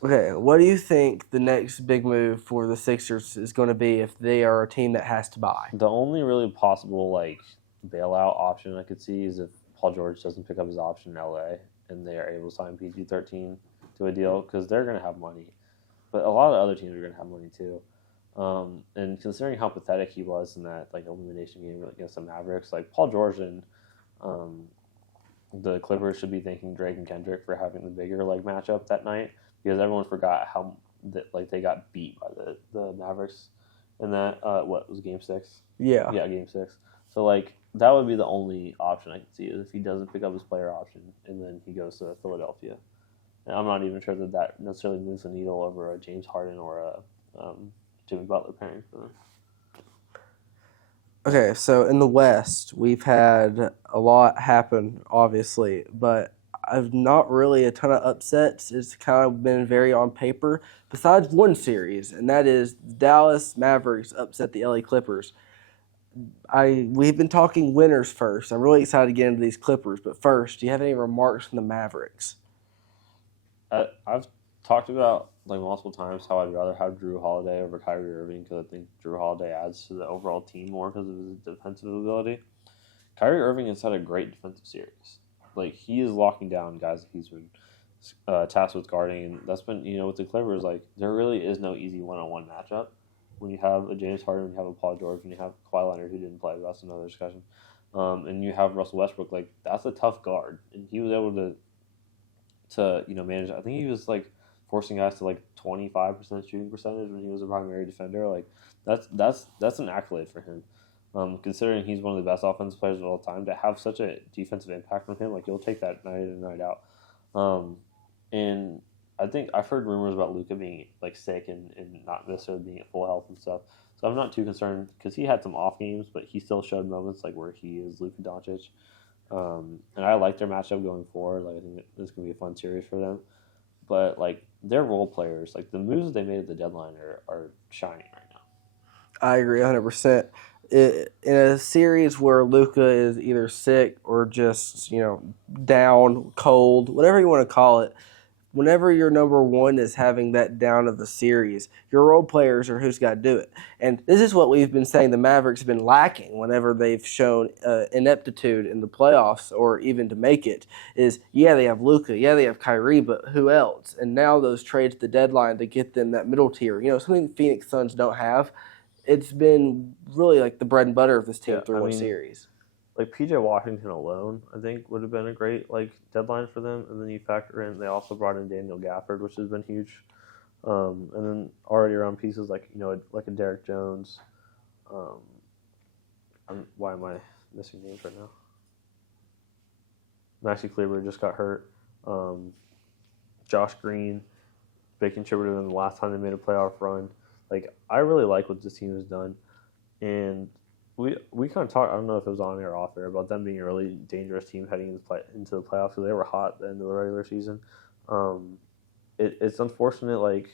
Okay, what do you think the next big move for the Sixers is going to be if they are a team that has to buy? The only really possible, like, bailout option I could see is if Paul George doesn't pick up his option in LA and they are able to sign PG-13 to a deal because they're going to have money. But a lot of other teams are going to have money too. And considering how pathetic he was in that, like, elimination game against the Mavericks, like, Paul George and the Clippers should be thanking Drake and Kendrick for having the bigger, like, matchup that night because everyone forgot how they got beat by the Mavericks And that what was Game 6? Yeah. Yeah, Game 6. So like that would be the only option I can see is if he doesn't pick up his player option and then he goes to Philadelphia. And I'm not even sure that necessarily moves the needle over a James Harden or a Jimmy Butler pairing for them. Okay, so in the West, we've had a lot happen, obviously, but I've not really a ton of upsets. It's kind of been very on paper, besides one series, and that is Dallas Mavericks upset the LA Clippers. We've been talking winners first. I'm really excited to get into these Clippers, but first, do you have any remarks on the Mavericks? I've talked about like multiple times how I'd rather have Drew Holiday over Kyrie Irving because I think Drew Holiday adds to the overall team more because of his defensive ability. Kyrie Irving has had a great defensive series. Like he is locking down guys that he's been tasked with guarding, and that's been with the Clippers. Like there really is no easy one-on-one matchup when you have a James Harden, when you have a Paul George, when you have Kawhi Leonard who didn't play. That's another discussion. And you have Russell Westbrook. Like that's a tough guard, and he was able to manage. I think he was like forcing guys to like 25% shooting percentage when he was a primary defender. Like that's an accolade for him. Considering he's one of the best offensive players of all time, to have such a defensive impact from him, like you'll take that night in and night out. And I think I've heard rumors about Luka being like sick and not necessarily being at full health and stuff. So I'm not too concerned because he had some off games, but he still showed moments like where he is Luka Doncic. And I like their matchup going forward. Like I think this is gonna be a fun series for them. But like their role players, like the moves that they made at the deadline are shining right now. I agree 100%. In a series where Luka is either sick or just down, cold, whatever you want to call it, whenever your number one is having that down of the series, your role players are who's got to do it. And this is what we've been saying the Mavericks have been lacking whenever they've shown ineptitude in the playoffs or even to make it is, yeah, they have Luka, yeah, they have Kyrie, but who else? And now those trades at the deadline to get them that middle tier, something the Phoenix Suns don't have. It's been really like the bread and butter of this team through one series. Like P.J. Washington alone, I think would have been a great like deadline for them. And then you factor in they also brought in Daniel Gafford, which has been huge. And then already around pieces like like a Derek Jones. Why am I missing names right now? Maxi Kleber just got hurt. Josh Green, big contributor in the last time they made a playoff run. Like I really like what this team has done, and we kind of talked. I don't know if it was on air or off air about them being a really dangerous team heading into the playoffs because they were hot at the end of the regular season. It's unfortunate, like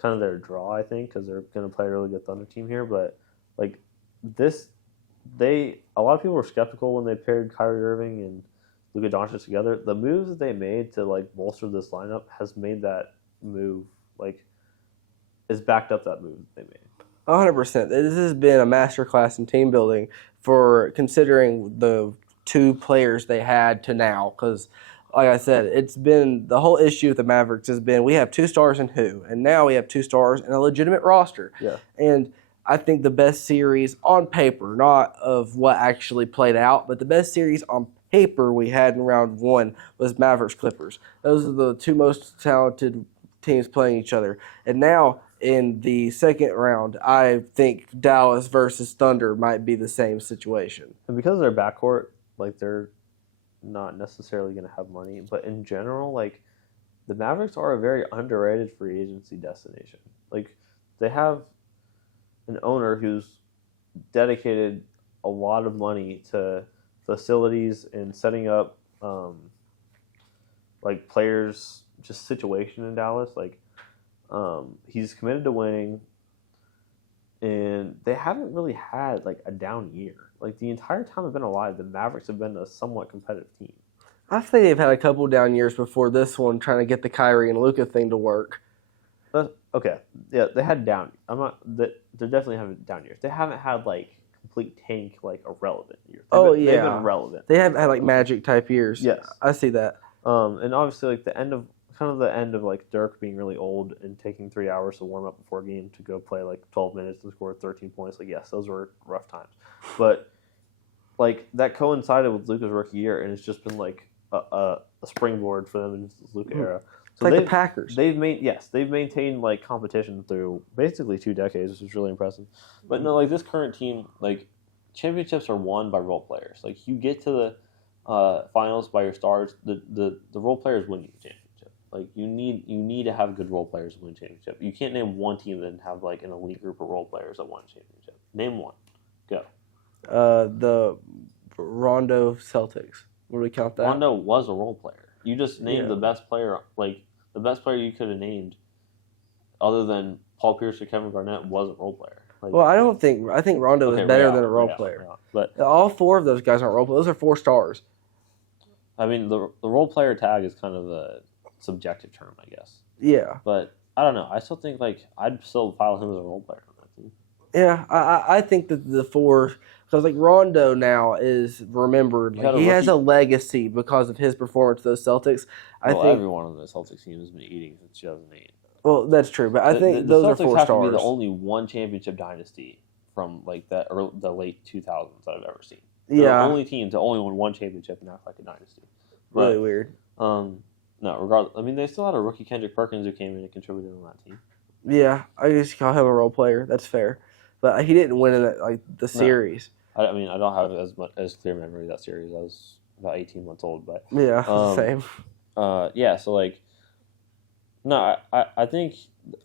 kind of their draw, I think, because they're going to play a really good Thunder team here. But like a lot of people were skeptical when they paired Kyrie Irving and Luka Doncic together. The moves that they made to like bolster this lineup has made that move like. Has backed up that move they made. 100%. This has been a masterclass in team building for considering the two players they had to now. Because, like I said, it's been the whole issue with the Mavericks has been we have 2 stars in who, and now we have 2 stars in a legitimate roster. Yeah. And I think the best series on paper, not of what actually played out, but the best series on paper we had in round 1 was Mavericks Clippers. Those are the 2 most talented teams playing each other. And now in the second round, I think Dallas versus Thunder might be the same situation. And because of their backcourt, like they're not necessarily going to have money, but in general, like the Mavericks are a very underrated free agency destination. Like they have an owner who's dedicated a lot of money to facilities and setting up like players just situation in Dallas. Like he's committed to winning, and they haven't really had like a down year. Like the entire time I've been alive, the Mavericks have been a somewhat competitive team. I think they've had a couple down years before this one, trying to get the Kyrie and Luka thing to work. Okay, yeah, they had down. They're definitely having down years. They haven't had like complete tank, like irrelevant years. They've been relevant. They have had like Magic type years. Yes, I see that. And obviously like the end of like Dirk being really old and taking 3 hours to warm up before a game to go play like 12 minutes and score 13 points. Like yes, those were rough times, but like that coincided with Luka's rookie year, and it's just been like a springboard for them in this Luka era. It's like the Packers. They've maintained like competition through basically 2 decades, which is really impressive. But no, like this current team, like championships are won by role players. Like you get to the finals by your stars. The role players win you the championship. Like you need to have good role players to win a championship. You can't name one team and have like an elite group of role players that won a championship. Name one. Go. The Rondo Celtics. Would we count that? Rondo was a role player. You just named the best player, like the best player you could have named, other than Paul Pierce or Kevin Garnett, was a role player. Like, well, I think Rondo is better than a role player. But all 4 of those guys aren't role players. Those are 4 stars. I mean, the role player tag is kind of a subjective term, I guess. Yeah. But I don't know. I still think like I'd still file him as a role player on that team. Yeah, I think that the 4, because like Rondo now is remembered. Like, he has a legacy because of his performance to those Celtics. I think everyone on the Celtics team has been eating since 2008. Well, that's true, but I think those are 4 stars. The Celtics have to be the only one championship dynasty from like the late 2000s that I've ever seen. They're the only team to only win one championship and act like a dynasty. But, really weird. No, regardless. I mean, they still had a rookie Kendrick Perkins who came in and contributed on that team. Yeah, I just call him a role player. That's fair, but he didn't win in the series. I mean, I don't have as clear memory of that series. I was about 18 months old, but yeah, same. So like, no, I think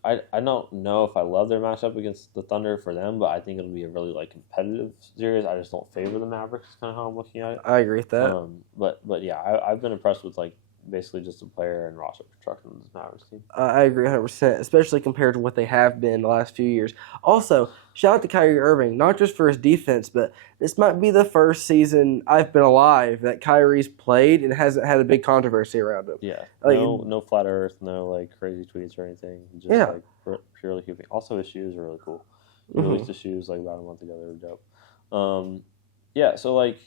I don't know if I love their matchup against the Thunder for them, but I think it'll be a really like competitive series. I just don't favor the Mavericks. Is kind of how I'm looking at it. I agree with that. But yeah, I've been impressed with like basically just a player and roster construction of this Mavericks team. I agree 100%, especially compared to what they have been the last few years. Also, shout out to Kyrie Irving, not just for his defense, but this might be the first season I've been alive that Kyrie's played and hasn't had a big controversy around him. Yeah, like, no flat earth, no like crazy tweets or anything. Just like purely hooping. Also, his shoes are really cool. He released his shoes like about a month ago. They were dope. So like,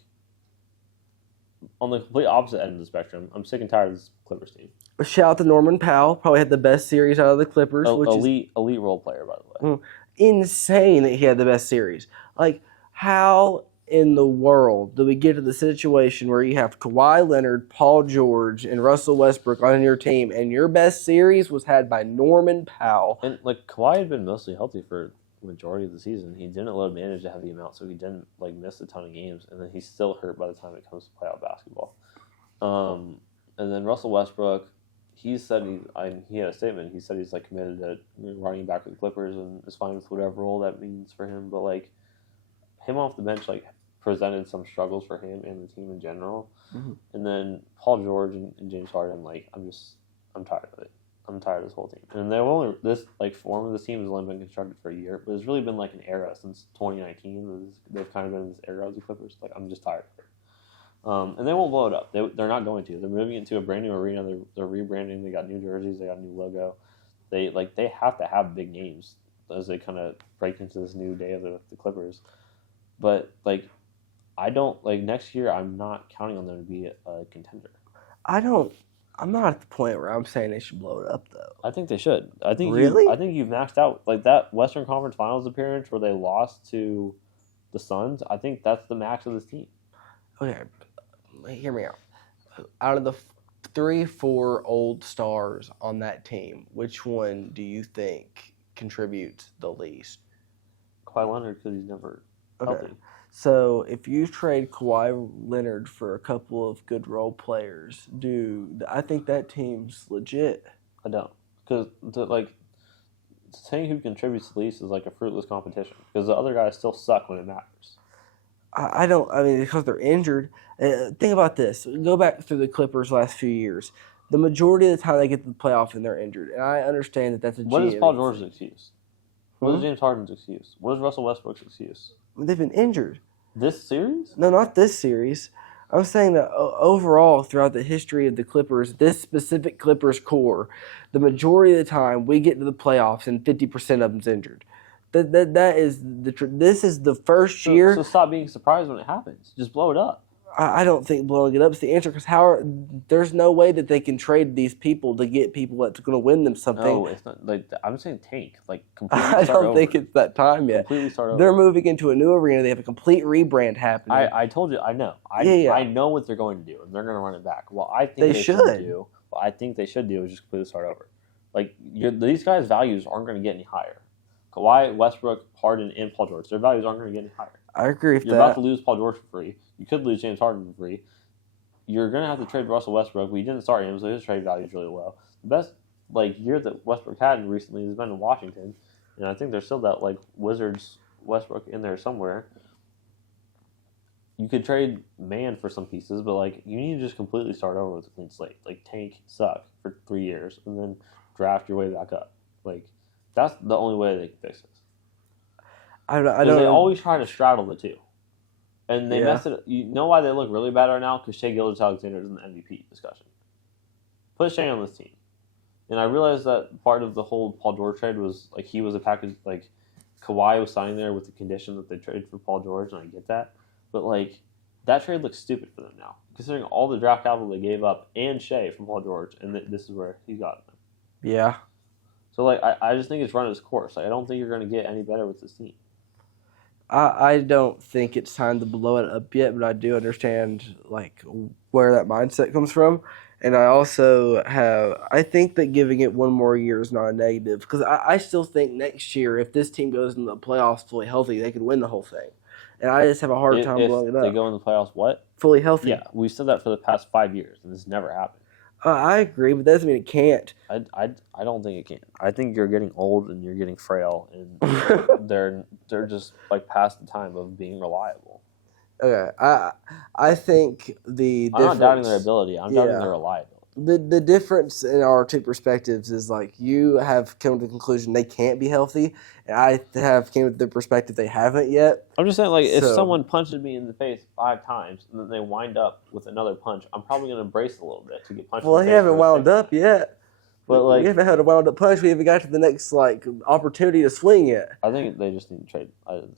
on the complete opposite end of the spectrum, I'm sick and tired of this Clippers team. Shout out to Norman Powell. Probably had the best series out of the Clippers. Elite role player, by the way. Insane that he had the best series. Like, how in the world do we get to the situation where you have Kawhi Leonard, Paul George, and Russell Westbrook on your team, and your best series was had by Norman Powell? And, like, Kawhi had been mostly healthy for majority of the season. He didn't load manage a heavy amount, so he didn't like miss a ton of games, and then he's still hurt by the time it comes to playoff basketball. And then Russell Westbrook, he said he had a statement. He said he's like committed to running back with the Clippers and is fine with whatever role that means for him. But like him off the bench, like presented some struggles for him and the team in general. And then Paul George and James Harden, like I'm tired of it. I'm tired of this whole team. And this form of this team has only been constructed for a year, but it's really been like an era since 2019. They've kind of been in this era of the Clippers. Like I'm just tired of it. And they won't blow it up. They're not going to. They're moving into a brand new arena. They're rebranding. They got new jerseys. They got a new logo. They have to have big games as they kind of break into this new day of the Clippers. But like I don't like next year. I'm not counting on them to be a contender. I'm not at the point where I'm saying they should blow it up, though. I think they should. I think really? I think you've maxed out. Like that Western Conference Finals appearance where they lost to the Suns, I think that's the max of this team. Okay, hear me out. Out of the 3-4 old stars on that team, which one do you think contributes the least? Kawhi Leonard, because he's never healthy. So if you trade Kawhi Leonard for a couple of good role players, I think that team's legit. I don't. Because, saying who contributes the least is like a fruitless competition. Because the other guys still suck when it matters. I mean, because they're injured. Think about this. Go back through the Clippers last few years. The majority of the time they get to the playoffs and they're injured. And I understand that that's a What is Paul George's excuse? What is James Harden's excuse? What is Russell Westbrook's excuse? They've been injured. This series? No, not this series. I'm saying that overall, throughout the history of the Clippers, this specific Clippers core, the majority of the time we get to the playoffs and 50% of them's injured. This is the first year. So stop being surprised when it happens. Just blow it up. I don't think blowing it up is the answer because there's no way that they can trade these people to get people that's going to win them something. No, it's not. Like I'm saying, tank. Like completely. I don't think it's that time yet. Completely start over. They're moving into a new arena. They have a complete rebrand happening. I told you. I know. I know what they're going to do, and they're going to run it back. Well, I think they should do. what I think they should do is just completely start over. Like these guys' values aren't going to get any higher. Kawhi, Westbrook, Harden, and Paul George, their values aren't going to get any higher. I agree with You're that. about to lose Paul George for free. You could lose James Harden for free. You're going to have to trade Russell Westbrook, but you didn't start him, so his trade value is really low. The best year that Westbrook had recently has been in Washington, and I think there's still that Wizards Westbrook in there somewhere. You could trade Man for some pieces, but you need to just completely start over with a clean slate. Tank, suck for 3 years, and then draft your way back up. That's the only way they can fix this. I don't. They always try to straddle the two, and they mess it. You know why they look really bad right now? Because Shai Gilgeous-Alexander is in the MVP discussion. Put Shai on this team, and I realized that part of the whole Paul George trade was he was a package. Kawhi was signing there with the condition that they trade for Paul George, and I get that, but that trade looks stupid for them now, considering all the draft capital they gave up and Shai from Paul George, and this is where he got them. Yeah. So I just think it's run its course. I don't think you're going to get any better with this team. I don't think it's time to blow it up yet, but I do understand where that mindset comes from, and I think that giving it one more year is not a negative, because I still think next year if this team goes into the playoffs fully healthy, they could win the whole thing, and I just have a hard time blowing it up. They go in the playoffs, what? Fully healthy. Yeah, we've said that for the past 5 years, and this never happened. I agree, but that doesn't mean it can't. I don't think it can. I think you're getting old and you're getting frail, and they're just past the time of being reliable. Okay, I think the I'm not doubting their ability. I'm doubting their reliability. The difference in our two perspectives is you have come to the conclusion they can't be healthy, and I have came to the perspective they haven't yet. I'm just saying, if someone punches me in the face 5 times and then they wind up with another punch, I'm probably going to brace a little bit to get punched. Well, they haven't wound up yet. But we haven't had a wound up punch. We haven't got to the next opportunity to swing yet. I think they just need to trade.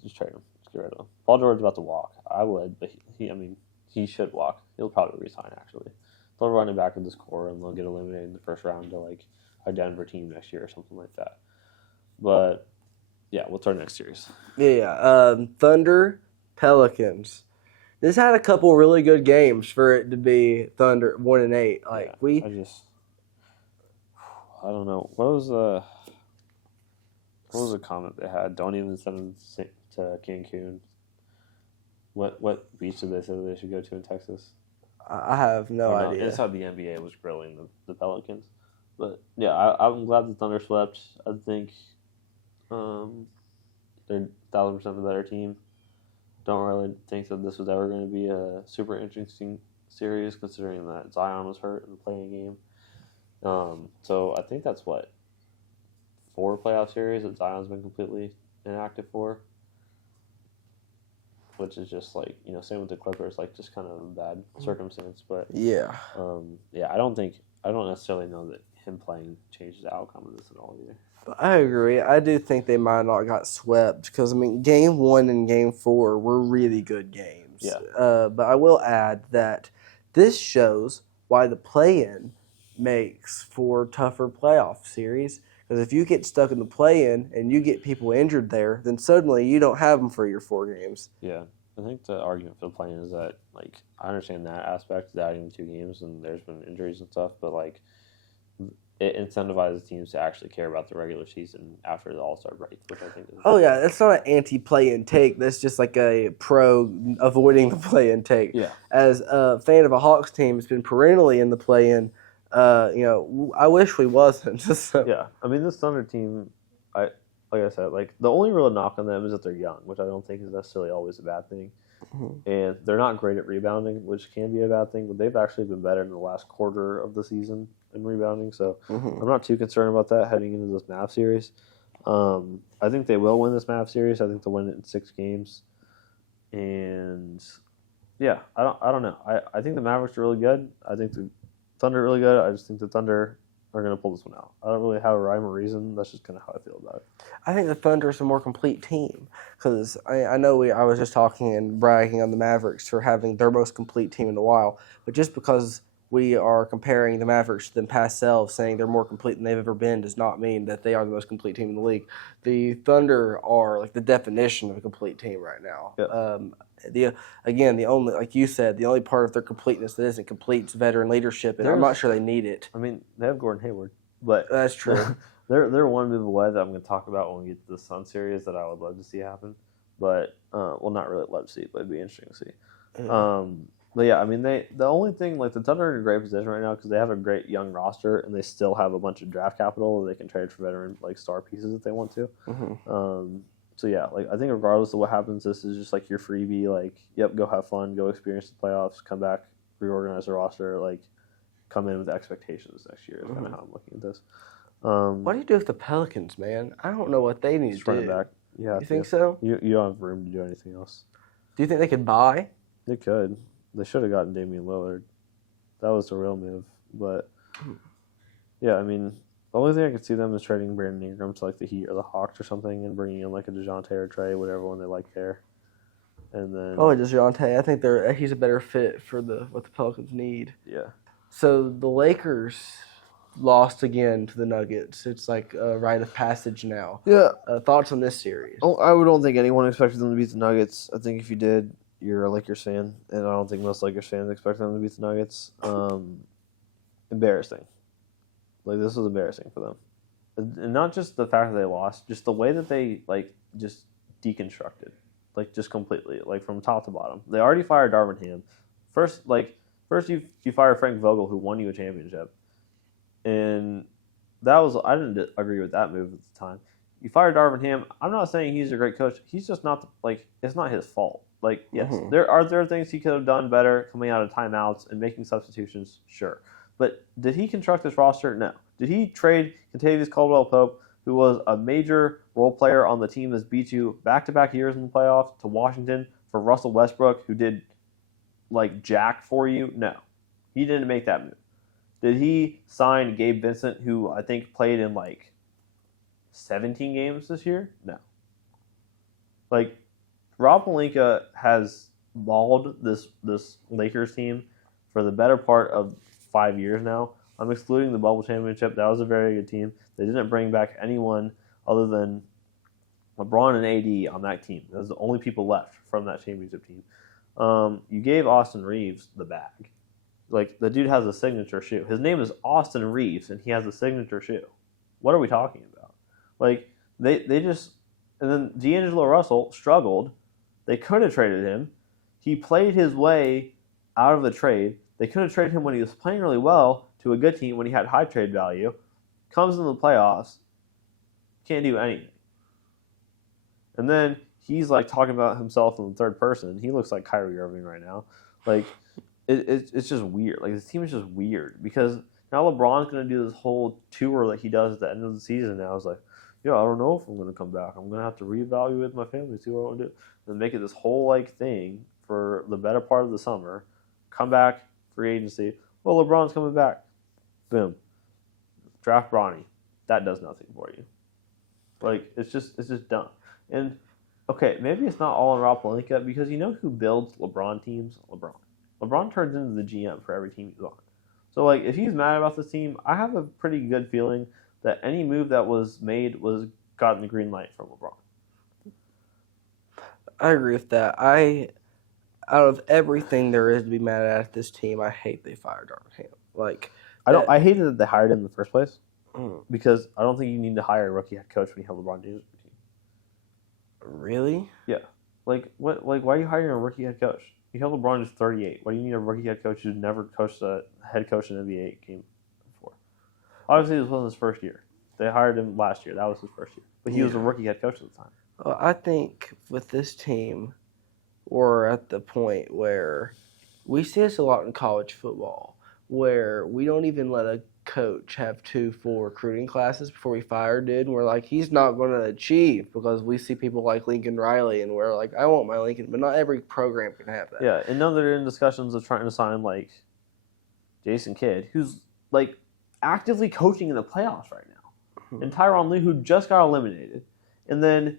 Just trade him. Just get rid of him. Paul George is about to walk. I would, but he should walk. He'll probably resign actually. They'll run it back in this core and they'll get eliminated in the first round to a Denver team next year or something like that. But yeah, what's our next series? Thunder, Pelicans. This had a couple really good games for it to be Thunder 1-8. I don't know. What was the comment they had? Don't even send them to Cancun. What beach did they say that they should go to in Texas? I have no idea. Inside the NBA was grilling the Pelicans. But, yeah, I'm glad the Thunder swept. I think they're 1,000% the better team. Don't really think that this was ever going to be a super interesting series, considering that Zion was hurt in the playing game. So I think that's 4 playoff series that Zion's been completely inactive for. Which is just same with the Clippers, just kind of a bad circumstance. But yeah, I don't necessarily know that him playing changed the outcome of this at all either. But I agree. I do think they might not got swept because Game 1 and Game 4 were really good games. Yeah. But I will add that this shows why the play-in makes for tougher playoff series. Because if you get stuck in the play-in and you get people injured there, then suddenly you don't have them for your 4 games. Yeah, I think the argument for the play-in is that, I understand that aspect, adding 2 games, and there's been injuries and stuff, but, it incentivizes teams to actually care about the regular season after the All-Star break, which I think is... Oh, yeah, that's not an anti-play-in take. That's just a pro avoiding the play-in take. Yeah. As a fan of a Hawks team that's been perennially in the play-in, I wish we wasn't. So. Yeah, this Thunder team, like I said, the only real knock on them is that they're young, which I don't think is necessarily always a bad thing. Mm-hmm. And they're not great at rebounding, which can be a bad thing, but they've actually been better in the last quarter of the season in rebounding, so I'm not too concerned about that heading into this Mavs series. I think they will win this Mavs series. I think they'll win it in 6 games. And, yeah, I don't know. I think the Mavericks are really good. I think the Thunder are really good. I just think the Thunder are going to pull this one out. I don't really have a rhyme or reason. That's just kind of how I feel about it. I think the Thunder is a more complete team because I know I was just talking and bragging on the Mavericks for having their most complete team in a while, but just because we are comparing the Mavericks to them past selves, saying they're more complete than they've ever been, does not mean that they are the most complete team in the league. The Thunder are like the definition of a complete team right now. Yeah. The only, like you said, the only part of their completeness that isn't complete is veteran leadership, and I'm not sure they need it. I mean, they have Gordon Hayward, but that's true. They're one move away that I'm going to talk about when we get to the Sun series that I would love to see happen. But well, not really love to see, but it'd be interesting to see. Mm-hmm. But yeah, I mean, the only thing, like, the Thunder are in a great position right now because they have a great young roster and they still have a bunch of draft capital that they can trade for veteran, like, star pieces if they want to. Mm-hmm. So yeah, like, I think regardless of what happens, this is just like your freebie. Like, yep, go have fun, go experience the playoffs, come back, reorganize the roster, like, come in with expectations next year. Is kind of how I'm looking at this. What do you do with the Pelicans, man? I don't know what they need to do. Run it back. You think so? You don't have room to do anything else. Do you think they could buy? They could. They should have gotten Damian Lillard. That was the real move. But, yeah, I mean, the only thing I could see them is trading Brandon Ingram to, like, the Heat or the Hawks or something and bringing in, like, a DeJounte or Trey, whatever one they like there. And then... Oh, DeJounte. I think he's a better fit for what the Pelicans need. Yeah. So the Lakers lost again to the Nuggets. It's like a rite of passage now. Yeah. Thoughts on this series? Oh, I don't think anyone expected them to beat the Nuggets. I think if you did, you're a Lakers fan, and I don't think most Lakers fans expect them to beat the Nuggets. Embarrassing. Like, this was embarrassing for them. And not just the fact that they lost, just the way that they, like, just deconstructed. Like, just completely. Like, from top to bottom. They already fired Darvin Ham. First you fire Frank Vogel, who won you a championship. And that was, I didn't agree with that move at the time. You fired Darvin Ham. I'm not saying he's a great coach. He's just not, it's not his fault. Like, yes, there are things he could have done better coming out of timeouts and making substitutions, sure. But did he construct this roster? No. Did he trade Kentavious Caldwell-Pope, who was a major role player on the team that's beat you back-to-back years in the playoffs, to Washington for Russell Westbrook, who did, like, jack for you? No. He didn't make that move. Did he sign Gabe Vincent, who I think played in, like, 17 games this year? No. Like, Rob Pelinka has mauled this Lakers team for the better part of 5 years now. I'm excluding the bubble championship. That was a very good team. They didn't bring back anyone other than LeBron and AD on that team. Those are the only people left from that championship team. You gave Austin Reeves the bag. Like, the dude has a signature shoe. His name is Austin Reeves, and he has a signature shoe. What are we talking about? Like, they just... And then D'Angelo Russell struggled. They could have traded him. He played his way out of the trade. They could have traded him when he was playing really well to a good team when he had high trade value. Comes in the playoffs. Can't do anything. And then he's, like, talking about himself in the third person. He looks like Kyrie Irving right now. Like... It's just weird. Like, this team is just weird because now LeBron's going to do this whole tour that he does at the end of the season. Now it's like, yeah, I don't know if I'm going to come back. I'm going to have to reevaluate my family, see what I want to do, and make it this whole, like, thing for the better part of the summer. Come back, free agency. Well, LeBron's coming back. Boom. Draft Bronny. That does nothing for you. Like, it's just dumb. And okay, maybe it's not all on Rob Pelinka because you know who builds LeBron teams? LeBron. LeBron turns into the GM for every team he's on. So, like, if he's mad about this team, I have a pretty good feeling that any move that was made was gotten the green light from LeBron. I agree with that. Out of everything there is to be mad at this team, I hate they fired Darvin Ham. Like, I hated that they hired him in the first place because I don't think you need to hire a rookie head coach when you have LeBron James on your team. Really? Yeah. Like, what? Like, why are you hiring a rookie head coach? You have LeBron who's 38. Why do you need a rookie head coach who's never coached a head coach in an NBA game before? Obviously, this wasn't his first year. They hired him last year. That was his first year. But he was a rookie head coach at the time. Well, I think with this team, we're at the point where we see this a lot in college football, where we don't even let a coach have 2 full recruiting classes before we fire dude. And we're like, he's not going to achieve because we see people like Lincoln Riley, and we're like, I want my Lincoln, but not every program can have that. Yeah, and now they're in discussions of trying to sign, like, Jason Kidd, who's, like, actively coaching in the playoffs right now, and Tyronn Lue, who just got eliminated, and then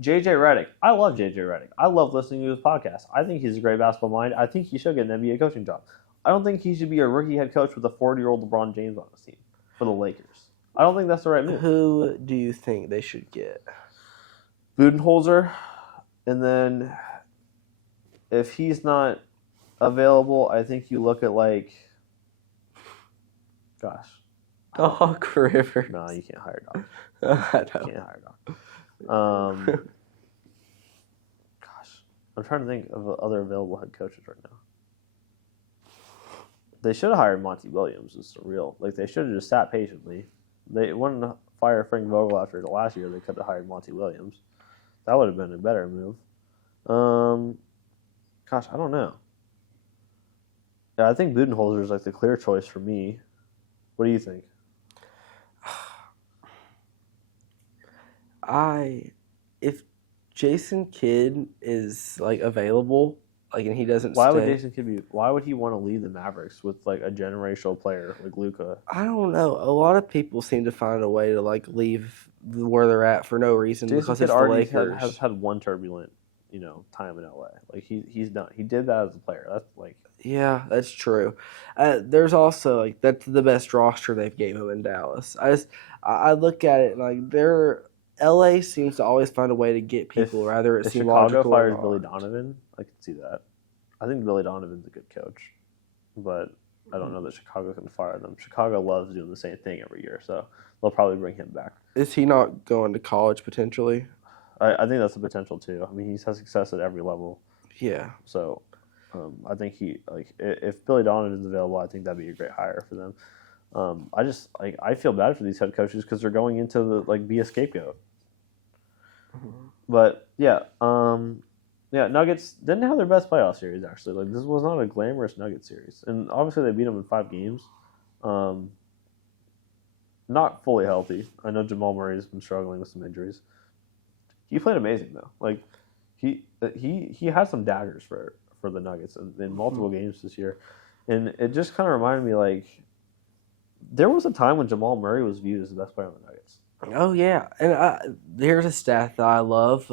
J.J. Redick. I love J.J. Redick. I love listening to his podcast. I think he's a great basketball mind. I think he should get an NBA coaching job. I don't think he should be a rookie head coach with a 40-year-old LeBron James on his team for the Lakers. I don't think that's the right move. Who do you think they should get? Budenholzer, and then if he's not available, I think you look at Doc Rivers. No, you can't hire Doc. I You know. can't hire Doc. I'm trying to think of other available head coaches right now. They should have hired Monty Williams. It's surreal. They should have just sat patiently. They wanted to fire Frank Vogel after the last year. They could have hired Monty Williams. That would have been a better move. I don't know. Yeah, I think Budenholzer is the clear choice for me. What do you think? If Jason Kidd is available, and he doesn't Why stay. would Jason Kidd be? Why would he want to leave the Mavericks with a generational player like Luka? I don't know. A lot of people seem to find a way to leave where they're at for no reason Jason because Kidd it's the already Lakers. has had one turbulent, time in LA. He's done. He did that as a player. That's Yeah, that's true. There's also that's the best roster they've gave him in Dallas. I look at it LA seems to always find a way to get people, rather it if seem Chicago logical fires or Billy not. Donovan, I can see that. I think Billy Donovan's a good coach, but I don't know that Chicago can fire them. Chicago loves doing the same thing every year, so they'll probably bring him back. Is he not going to college potentially? I think that's a potential too. I mean, he's had success at every level. Yeah. So I think if Billy Donovan's available, I think that'd be a great hire for them. I feel bad for these head coaches because they're going into be a scapegoat. Mm-hmm. But yeah, Nuggets didn't have their best playoff series actually. This was not a glamorous Nuggets series, and obviously they beat them in 5 games. Not fully healthy. I know Jamal Murray's been struggling with some injuries. He played amazing though. He had some daggers for the Nuggets in multiple games this year, and it just kind of reminded me there was a time when Jamal Murray was viewed as the best player on the Nuggets. Oh yeah, and here's a stat that I love.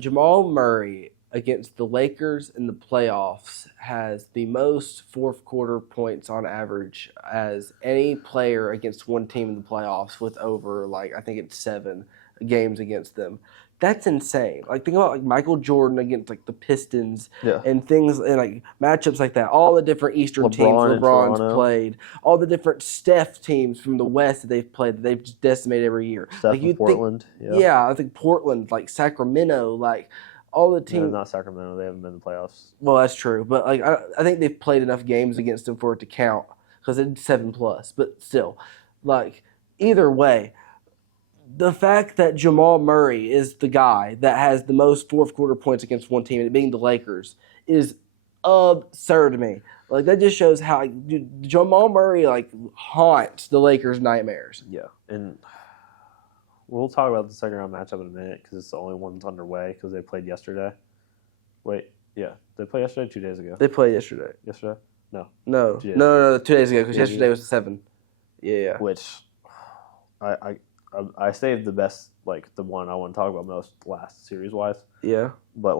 Jamal Murray against the Lakers in the playoffs has the most fourth quarter points on average as any player against one team in the playoffs with over I think it's 7 games against them. That's insane. Think about Michael Jordan against the Pistons and things and matchups like that. All the different Eastern teams LeBron's played. All the different Steph teams from the West that they've played that they've just decimated every year. Steph in Portland. Yeah, I think Portland, Sacramento, all the teams. No, not Sacramento. They haven't been in the playoffs. Well, that's true, but I think they've played enough games against them for it to count because it's 7+. But still, either way. The fact that Jamal Murray is the guy that has the most fourth quarter points against one team, and it being the Lakers, is absurd to me. That just shows how Jamal Murray haunts the Lakers' nightmares. Yeah, and we'll talk about the second round matchup in a minute because it's the only one that's underway because they played yesterday. Wait, yeah, they played yesterday. 2 days ago. They played yesterday. Yesterday? No. No, 2 days ago because yesterday was the 7. Yeah. Which I saved the best, the one I want to talk about most last series wise. Yeah. But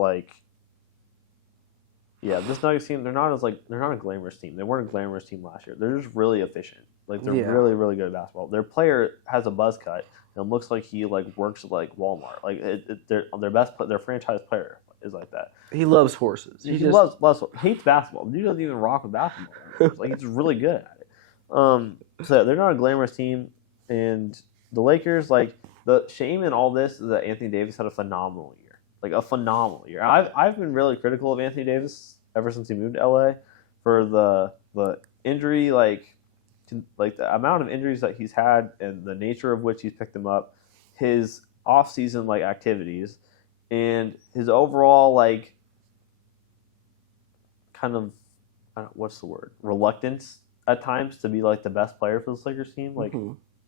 this Nuggets team, they're not a glamorous team. They weren't a glamorous team last year. They're just really efficient. They're really, really good at basketball. Their player has a buzz cut and looks like he works at Walmart. Their franchise player is like that. He loves horses. He loves hates basketball. The dude doesn't even rock with basketball. He's really good at it. So they're not a glamorous team, and the Lakers, the shame in all this is that Anthony Davis had a phenomenal year. A phenomenal year. I've been really critical of Anthony Davis ever since he moved to LA for the injury, the amount of injuries that he's had and the nature of which he's picked them up, his off-season activities, and his overall kind of what's the word? Reluctance at times to be the best player for this Lakers team.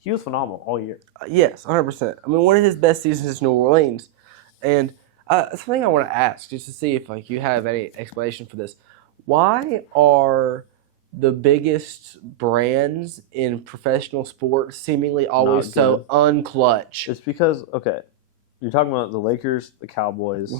He was phenomenal all year. Yes, 100%. I mean, one of his best seasons is New Orleans. And something I want to ask, just to see if you have any explanation for this. Why are the biggest brands in professional sports seemingly always so unclutch? It's because, you're talking about the Lakers, the Cowboys.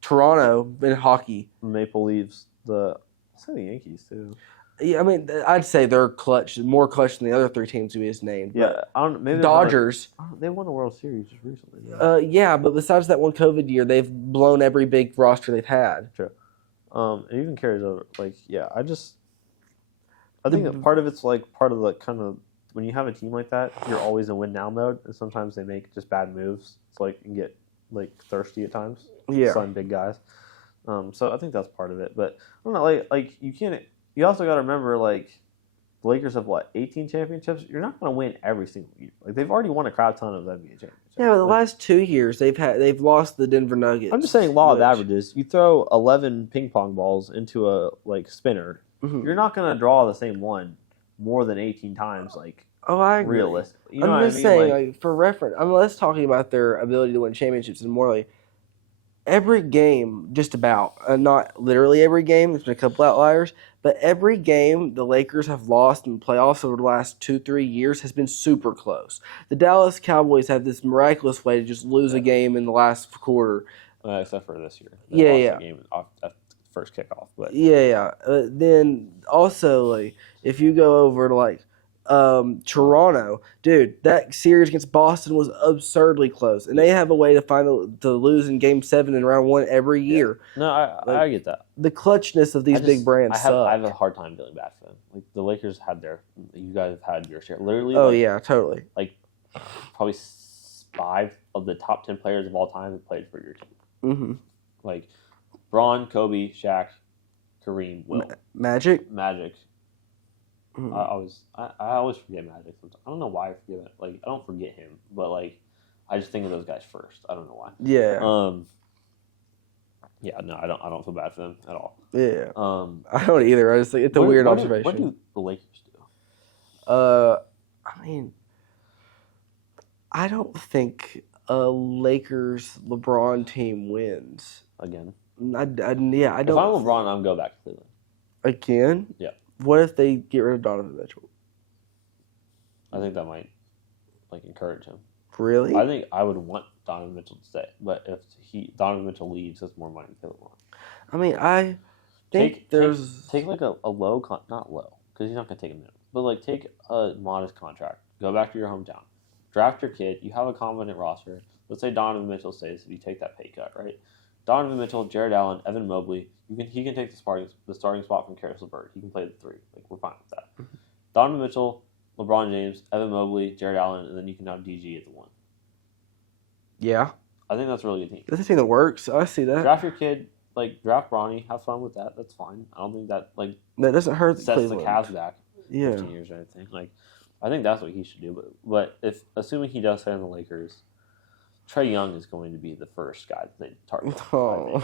Toronto in hockey. Maple Leafs. I'll say the Yankees, too. Yeah, I mean, I'd say they're more clutch than the other three teams we just named. Yeah, I don't. Maybe Dodgers. They won the World Series just recently. Yeah, but besides that one COVID year, they've blown every big roster they've had. True. It even carries over. Like, yeah, I think that part of it's like part of the kind of when you have a team like that, you're always in win now mode, and sometimes they make just bad moves. It's like you can get like thirsty at times. Yeah. Sign big guys. So I think that's part of it. But I don't know, like you can't. You also got to remember, like the Lakers have 18 championships. You're not going to win every single year. Like they've already won a crap ton of NBA championships. Yeah, but the last 2 years they've lost the Denver Nuggets. I'm just saying, law of averages. You throw 11 ping pong balls into a spinner. Mm-hmm. You're not going to draw the same one more than 18 times. I agree. Realistically, I'm just saying, for reference. I'm less talking about their ability to win championships and more like every game, just about not literally every game. There's been a couple outliers, but every game the Lakers have lost in the playoffs over the last 2-3 years has been super close. The Dallas Cowboys have this miraculous way to just lose a game in the last quarter, except for this year. They lost the game off at first kickoff, but then also if you go over to Toronto, dude, that series against Boston was absurdly close, and they have a way to lose in Game 7 and Round 1 every year. No, I get that. The clutchness of these big brands I have a hard time feeling bad for them. Like the Lakers had you guys have had your share. Literally. Oh yeah, totally. Probably 5 of the top 10 players of all time have played for your team. Mm-hmm. Like Braun, Kobe, Shaq, Kareem, Will, Magic. Mm-hmm. I always forget Magic sometimes. I don't know why I forget it. I don't forget him, but I just think of those guys first. I don't know why. Yeah. Yeah, no, I don't feel bad for them at all. Yeah. I don't either. I just think it's a weird observation. What do the Lakers do? I mean, I don't think a Lakers LeBron team wins again. I don't. If I'm LeBron, I'm go back to Cleveland again. Yeah. What if they get rid of Donovan Mitchell? I think that might encourage him. Really? I think I would want Donovan Mitchell to stay, but if Donovan Mitchell leaves, that's more money to LeBron. I mean, I think there's take a low not low because he's not gonna take a minimum, but take a modest contract. Go back to your hometown, draft your kid. You have a competent roster. Let's say Donovan Mitchell stays. If you take that pay cut, right? Donovan Mitchell, Jared Allen, Evan Mobley. He can take the starting spot from Karis LeVert. He can play the 3. We're fine with that. Donovan Mitchell, LeBron James, Evan Mobley, Jared Allen, and then you can have DG at the 1. Yeah. I think that's a really good team. That's a team that works. I see that. Draft your kid, draft Bronny, have fun with that. That's fine. I don't think that that doesn't hurt sets Cleveland. the Cavs back 15 years or anything. I think that's what he should do. But if assuming he does stay on the Lakers, Trae Young is going to be the first guy that they target. Oh, I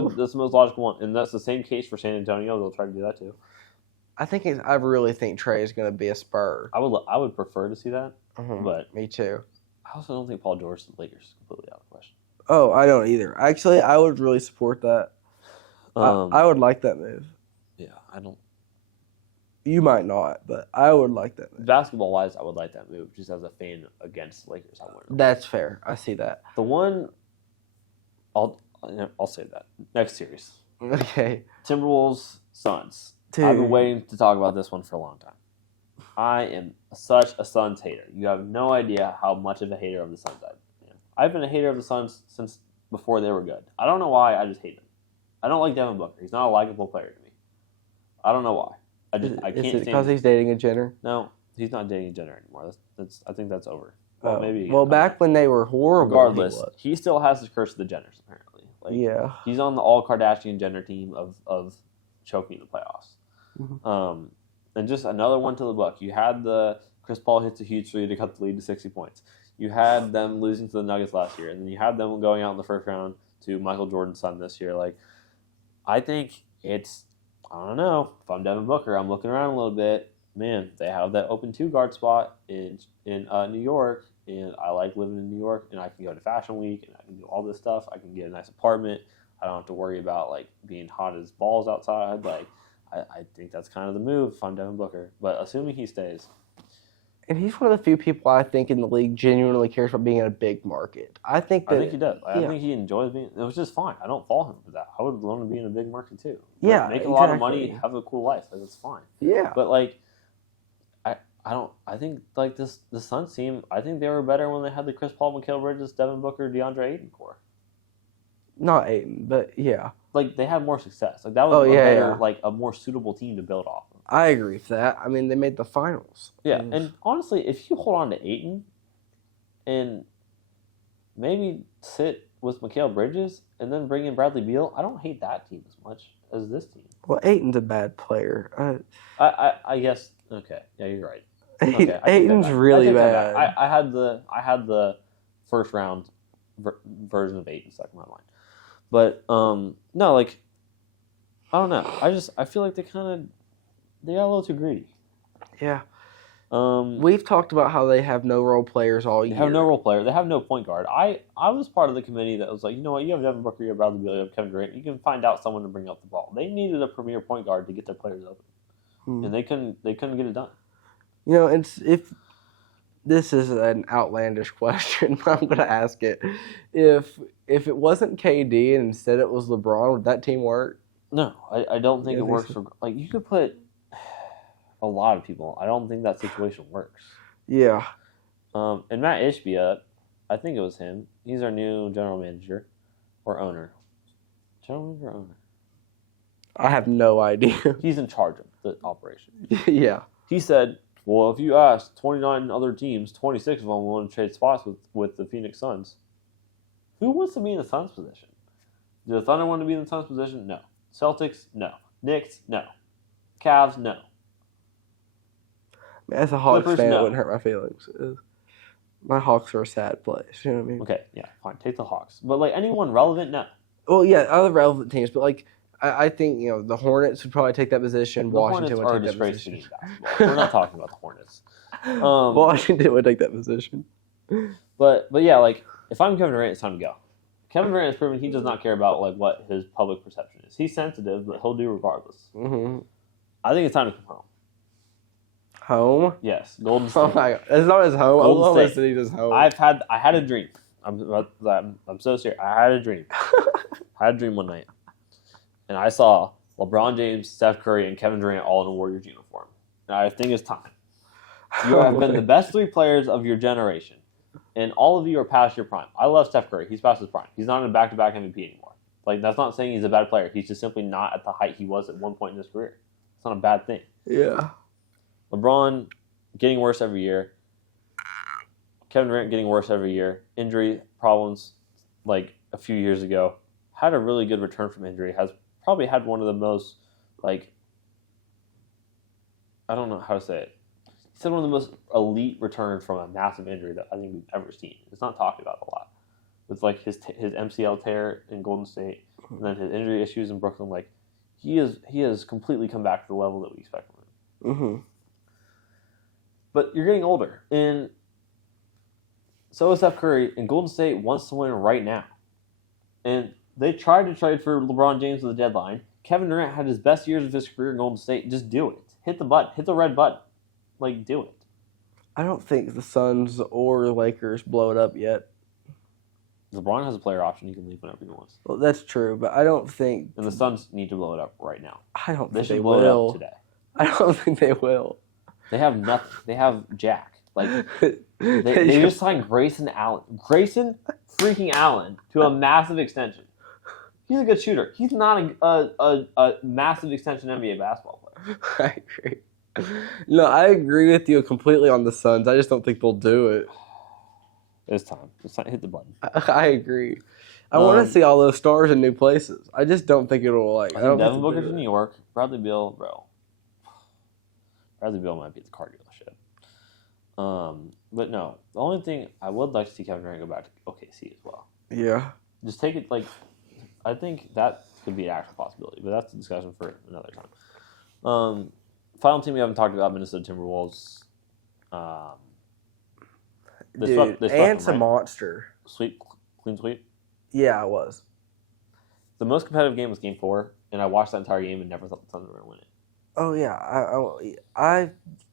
think that's the most logical one, and that's the same case for San Antonio. They'll try to do that too. I really think Trae is going to be a Spur. I would prefer to see that, but me too. I also don't think Paul George to the Lakers is completely out of the question. Oh, I don't either. Actually, I would really support that. I would like that move. Yeah, I don't. You might not, but I would like that move. Basketball-wise, I would like that move. Just as a fan against the Lakers, I wouldn't. That's fair. I see that. The one, I'll say that next series. Okay. Timberwolves, Suns. Dude. I've been waiting to talk about this one for a long time. I am such a Suns hater. You have no idea how much of a hater of the Suns I am. I've been a hater of the Suns since before they were good. I don't know why. I just hate them. I don't like Devin Booker. He's not a likable player to me. I don't know why. I can't. Is it because he's dating a Jenner? No, he's not dating a Jenner anymore. I think that's over. Well, maybe. Well, back when they were horrible, regardless, he still has the curse of the Jenners. Apparently, yeah, he's on the all Kardashian Jenner team of choking the playoffs. Mm-hmm. And just another one to the book. You had the Chris Paul hits a huge 3 to cut the lead to 60 points. You had them losing to the Nuggets last year, and then you had them going out in the first round to Michael Jordan's son this year. I think it's. I don't know. If I'm Devin Booker, I'm looking around a little bit. Man, they have that open 2 guard spot in New York, and I like living in New York, and I can go to Fashion Week, and I can do all this stuff. I can get a nice apartment. I don't have to worry about being hot as balls outside. I think that's kind of the move if I'm Devin Booker. But assuming he stays, And he's one of the few people I think in the league genuinely cares about being in a big market. I think he does. I think he enjoys being. It was just fine. I don't fault him for that. I would want to be in a big market too. Yeah, make a lot of money, have a cool life. Like, that's fine. Yeah, but like, I don't. I think like the Suns team. I think they were better when they had the Chris Paul, Mikal Bridges, Devin Booker, DeAndre Ayton core. Not Ayton, but yeah. Like, they had more success. Like, that was better, like a more suitable team to build off of. I agree with that. I mean, they made the finals. Yeah, and honestly, if you hold on to Ayton and maybe sit with Mikal Bridges and then bring in Bradley Beal, I don't hate that team as much as this team. Well, Ayton's a bad player. I guess. Okay, yeah, you're right. Okay, Ayton's really bad. I had the first round version of Ayton stuck in my mind. But no, like, I don't know. I feel like they got a little too greedy. Yeah. We've talked about how they have no role players all year. They have no role player. They have no point guard. I was part of the committee that was like, you know what, you have Devin Booker, you have Bradley Beal, you have Kevin Durant. You can find out someone to bring up the ball. They needed a premier point guard to get their players open, and they couldn't get it done. You know, if this is an outlandish question, I'm going to ask it. If it wasn't KD and instead it was LeBron, would that team work? No, I don't think it works for, like, you could put a lot of people. I don't think that situation works. Yeah. And Matt Ishbia, I think it was him. He's our new general manager or owner. General manager or owner? I have no idea. He's in charge of the operation. Yeah. He said, well, if you ask 29 other teams, 26 of them want to trade spots with the Phoenix Suns. Who wants to be in the Suns position? Do the Thunder want to be in the Suns position? No. Celtics? No. Knicks? No. Cavs? No. As a Hawks Clippers, fan, no. it wouldn't hurt my feelings. My Hawks are a sad place. You know what I mean? Okay, yeah, fine. Take the Hawks. But, like, anyone relevant? No. Well, yeah, other relevant teams, but, like, I think, you know, the Hornets would probably take that position. Washington would take that position. We're not talking about the Hornets. Washington would take that position. But yeah, like, if I'm Kevin Durant, it's time to go. Kevin Durant has proven he does not care about, like, what his public perception is. He's sensitive, but he'll do regardless. Mm-hmm. I think it's time to come home. Home? Yes, Golden State. Oh my God, it's not his home. Golden State. His home. I had a dream. I'm so serious. I had a dream. I had a dream one night, and I saw LeBron James, Steph Curry, and Kevin Durant all in a Warriors uniform. And I think it's time. You have been the best three players of your generation, and all of you are past your prime. I love Steph Curry. He's past his prime. He's not in a back-to-back MVP anymore. Like, that's not saying he's a bad player. He's just simply not at the height he was at one point in his career. It's not a bad thing. Yeah. LeBron getting worse every year. Kevin Durant getting worse every year. Injury problems, like, a few years ago. Had a really good return from injury. Has probably had one of the most, like, I don't know how to say it. He's had one of the most elite returns from a massive injury that I think we've ever seen. It's not talked about a lot. With, like, his MCL tear in Golden State, and then his injury issues in Brooklyn. Like, he has completely come back to the level that we expect from him. Mm-hmm. But you're getting older, and so is Steph Curry, and Golden State wants to win right now. And they tried to trade for LeBron James at the deadline. Kevin Durant had his best years of his career in Golden State. Just do it. Hit the button. Hit the red button. Like, do it. I don't think the Suns or the Lakers blow it up yet. LeBron has a player option. He can leave whenever he wants. Well, that's true, but I don't think... And the Suns need to blow it up right now. I don't think they they blow will. it up today. I don't think they will. They have nothing. They have Jack. Like, they just signed Grayson Allen. Grayson freaking Allen to a massive extension. He's a good shooter. He's not a massive extension NBA basketball player. I agree. No, I agree with you completely on the Suns. I just don't think they'll do it. It's time. It's time. Hit the button. I agree. I want to see all those stars in new places. I just don't think it'll, like... I think Devin Booker's in New York. Bradley Beal, bro. Bradley Beal might be the car dealership. But no, the only thing I would like to see Kevin Durant go back to OKC as well. Yeah. Just take it, like, I think that could be an actual possibility, but that's a discussion for another time. Final team we haven't talked about, Minnesota Timberwolves. Dude, Ant's a monster. Clean sweep? Yeah, it was. The most competitive game was Game 4, and I watched that entire game and never thought the Suns were going to win it. Oh yeah, I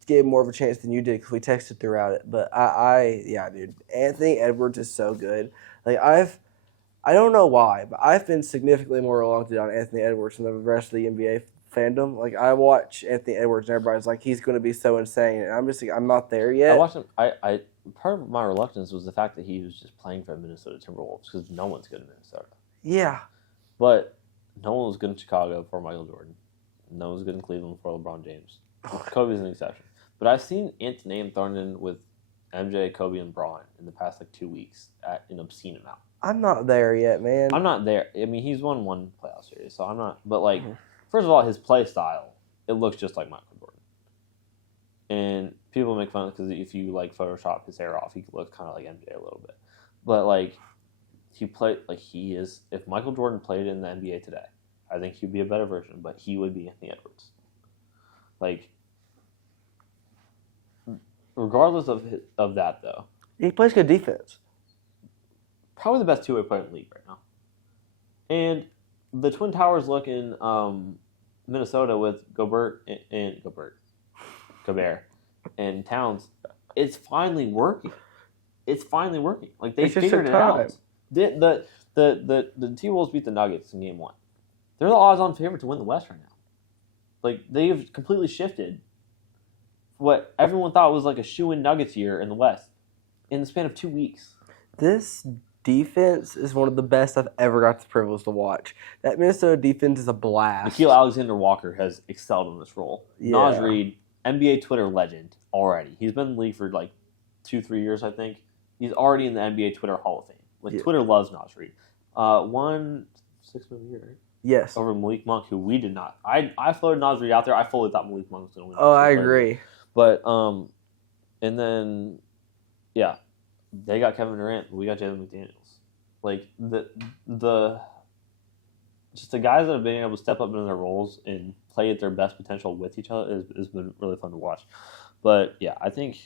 gave more of a chance than you did because we texted throughout it. But yeah, dude, Anthony Edwards is so good. Like I don't know why, but I've been significantly more reluctant on Anthony Edwards than the rest of the NBA fandom. Like I watch Anthony Edwards and everybody's like he's going to be so insane, and I'm just like I'm not there yet. I watched him. I part of my reluctance was the fact that he was just playing for the Minnesota Timberwolves because no one's good in Minnesota. Yeah, but no one was good in Chicago before Michael Jordan. No one was good in Cleveland before LeBron James. Kobe's an exception. But I've seen Ant's name thrown in with MJ, Kobe, and Braun in the past 2 weeks at an obscene amount. I'm not there yet, man. I'm not there. I mean, he's won one playoff series, so I'm not. But first of all, his play style, it looks just like Michael Jordan. And people make fun of it because if you Photoshop his hair off, he looks kind of like MJ a little bit. But he played he is. If Michael Jordan played in the NBA today, I think he'd be a better version, but he would be Anthony Edwards. Regardless of that though, he plays good defense. Probably the best two-way player in the league right now. And the Twin Towers look in Minnesota with Gobert and Towns. It's finally working. They figured it out. The T-Wolves beat the Nuggets in Game 1. They're the odds-on favorite to win the West right now. They've completely shifted what everyone thought was a shoe-in Nuggets year in the West in the span of 2 weeks. This defense is one of the best I've ever got the privilege to watch. That Minnesota defense is a blast. Nikhil Alexander-Walker has excelled in this role. Yeah. Naz Reid, NBA Twitter legend already. He's been in the league for 2-3 years, I think. He's already in the NBA Twitter Hall of Fame. Twitter loves Naz Reid. Won 6 man of the year, right? Yes. Over Malik Monk, who we did not. I floated Naz Reid out there. I fully thought Malik Monk was going to win. Oh, I agree. But, and then, yeah, they got Kevin Durant, but we got Jalen McDaniels. Just the guys that have been able to step up into their roles and play at their best potential with each other has been really fun to watch. But, yeah, I think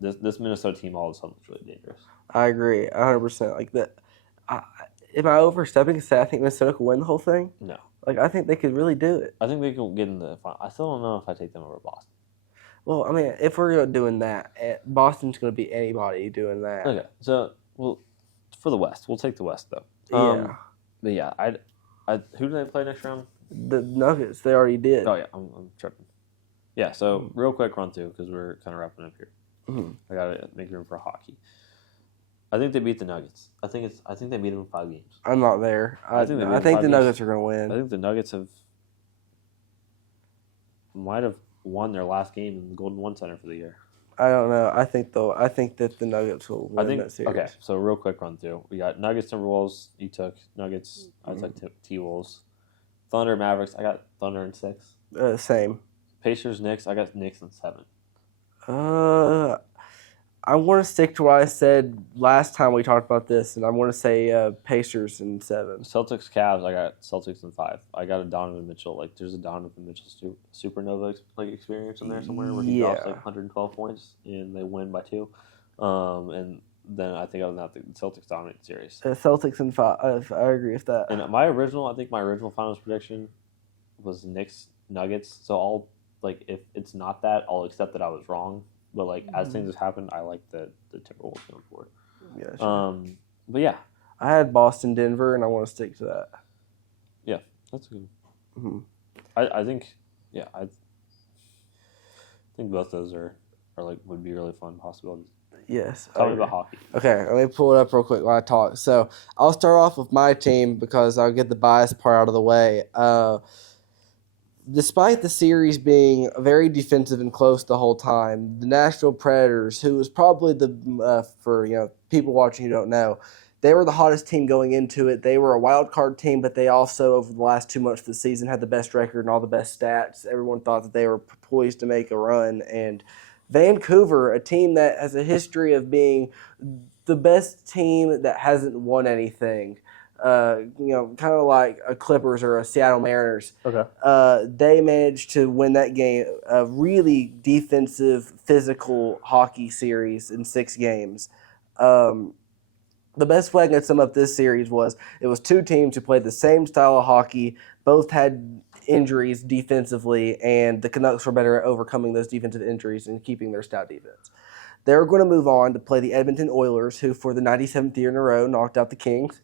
this Minnesota team all of a sudden looks really dangerous. I agree, 100%. Am I overstepping to say I think Minnesota could win the whole thing? No. I think they could really do it. I think they could get in the final. I still don't know if I take them over Boston. Well, I mean, if we're doing that, Boston's going to beat anybody doing that. Okay, so for the West, we'll take the West though. Yeah. But yeah, who do they play next round? The Nuggets. They already did. Oh yeah, I'm tripping. Yeah, so real quick run through because we're kind of wrapping up here. Mm-hmm. I gotta make room for hockey. I think they beat the Nuggets. I think they beat them in 5 games. I'm not there. I think the Nuggets are going to win. I think the Nuggets might have won their last game in the Golden One Center for the year. I don't know. I think that the Nuggets will win that series. Okay, so real quick run through. We got Nuggets, Timberwolves. You took Nuggets. I took T-Wolves. Thunder, Mavericks. I got Thunder in 6. Same. Pacers, Knicks. I got Knicks in 7. I'm going to stick to what I said last time we talked about this, and I'm going to say Pacers in 7. Celtics, Cavs. I got Celtics in 5. I got a Donovan Mitchell. There's a Donovan Mitchell supernova experience in there somewhere where he drops 112 points and they win by 2. And then I think other than that, the Celtics dominate the series. Celtics in 5. I agree with that. And my original finals prediction was Knicks Nuggets. So I'll if it's not that, I'll accept that I was wrong. But as things have happened, I like the Timberwolves going forward. Yeah, sure. But yeah, I had Boston, Denver, and I want to stick to that. Yeah, that's good. Mm-hmm. I think both those are would be really fun possibilities. Yes. Tell me about hockey. Okay, let me pull it up real quick while I talk. So I'll start off with my team because I'll get the bias part out of the way. Despite the series being very defensive and close the whole time, the Nashville Predators, who was probably for people watching who don't know, they were the hottest team going into it. They were a wild card team, but they also, over the last 2 months of the season, had the best record and all the best stats. Everyone thought that they were poised to make a run. And Vancouver, a team that has a history of being the best team that hasn't won anything, kind of like a Clippers or a Seattle Mariners. Okay. They managed to win that game, a really defensive, physical hockey series in 6 games. The best way I can sum up this series was it was 2 teams who played the same style of hockey. Both had injuries defensively, and the Canucks were better at overcoming those defensive injuries and keeping their stout defense. They're going to move on to play the Edmonton Oilers, who for the 97th year in a row knocked out the Kings.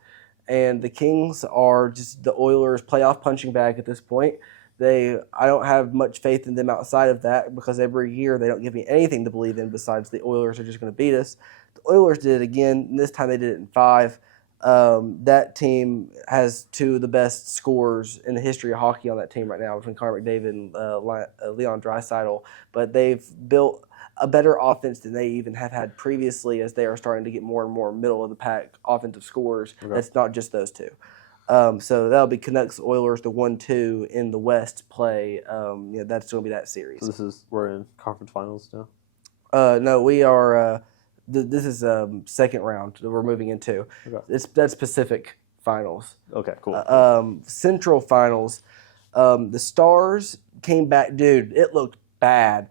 And the Kings are just the Oilers' playoff punching bag at this point. I don't have much faith in them outside of that because every year they don't give me anything to believe in besides the Oilers are just going to beat us. The Oilers did it again, and this time they did it in 5. That team has 2 of the best scorers in the history of hockey on that team right now between Connor McDavid and Leon Draisaitl. But they've built a better offense than they even have had previously as they are starting to get more and more middle-of-the-pack offensive scorers. Okay. That's not just those 2. So that'll be Canucks Oilers, the 1-2 in the West play. That's going to be that series. So we're in conference finals now? No, we are. This is second round that we're moving into. Okay. That's Pacific Finals. Okay, cool. Central Finals. The Stars came back. Dude, it looked bad.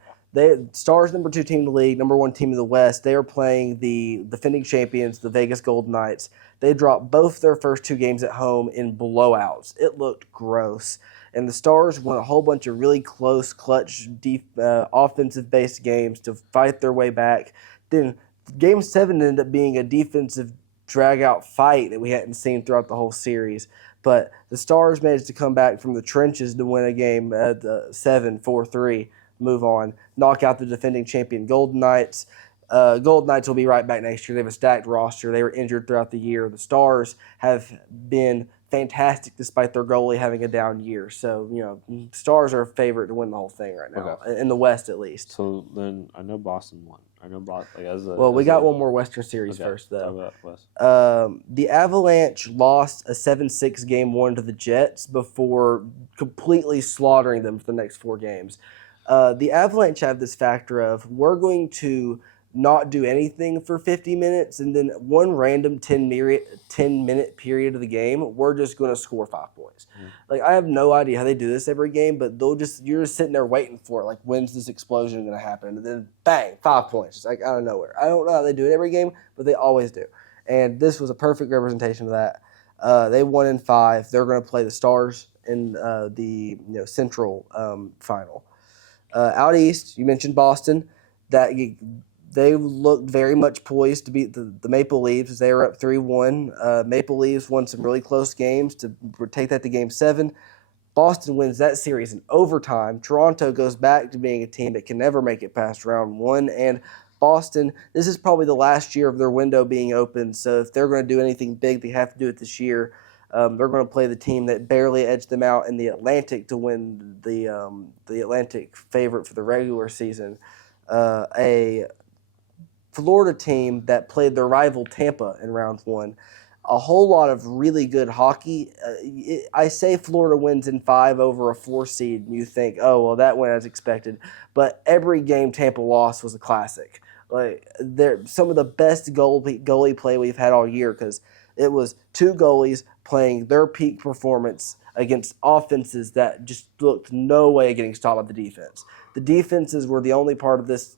Stars number 2 team in the league, number 1 team in the West. They are playing the defending champions, the Vegas Golden Knights. They dropped both their first 2 games at home in blowouts. It looked gross. And the Stars won a whole bunch of really close, clutch, deep, offensive-based games to fight their way back. Then Game 7 ended up being a defensive drag-out fight that we hadn't seen throughout the whole series. But the Stars managed to come back from the trenches to win a game at 7-4-3. Move on, knock out the defending champion Golden Knights. Golden Knights will be right back next year. They have a stacked roster. They were injured throughout the year. The Stars have been fantastic despite their goalie having a down year. So, Stars are a favorite to win the whole thing right now, in the West at least. So then I know Boston won. We got one more Western Series first, though. The Avalanche lost a 7-6 game 1 to the Jets before completely slaughtering them for the next 4 games. The Avalanche have this factor of we're going to not do anything for 50 minutes, and then one random 10-minute period of the game, we're just going to score 5 points. Mm-hmm. I have no idea how they do this every game, but you're just sitting there waiting for it. When's this explosion going to happen? And then bang, 5 points, just out of nowhere. I don't know how they do it every game, but they always do. And this was a perfect representation of that. They won in 5. They're going to play the Stars in the Central final. Out east, you mentioned Boston. They looked very much poised to beat the Maple Leafs. They were up 3-1. Maple Leafs won some really close games to take that to Game 7. Boston wins that series in overtime. Toronto goes back to being a team that can never make it past round 1. And Boston, this is probably the last year of their window being open. So if they're going to do anything big, they have to do it this year. They're going to play the team that barely edged them out in the Atlantic to win the Atlantic favorite for the regular season. A Florida team that played their rival Tampa in round 1. A whole lot of really good hockey. I say Florida wins in 5 over a 4 seed, and you think, oh, well, that went as expected. But every game Tampa lost was a classic. They're some of the best goalie play we've had all year because it was 2 goalies playing their peak performance against offenses that just looked no way getting stopped by the defense. The defenses were the only part of this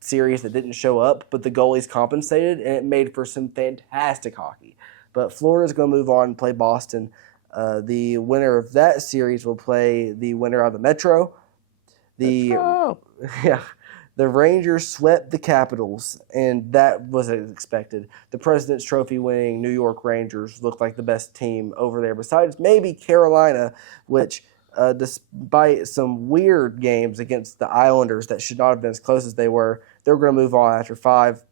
series that didn't show up, but the goalies compensated, and it made for some fantastic hockey. But Florida's going to move on and play Boston. The winner of that series will play the winner of the Metro. The Rangers swept the Capitals, and that was as expected. The President's Trophy winning New York Rangers looked like the best team over there, besides maybe Carolina, which despite some weird games against the Islanders that should not have been as close as they were, they're going to move on after 5.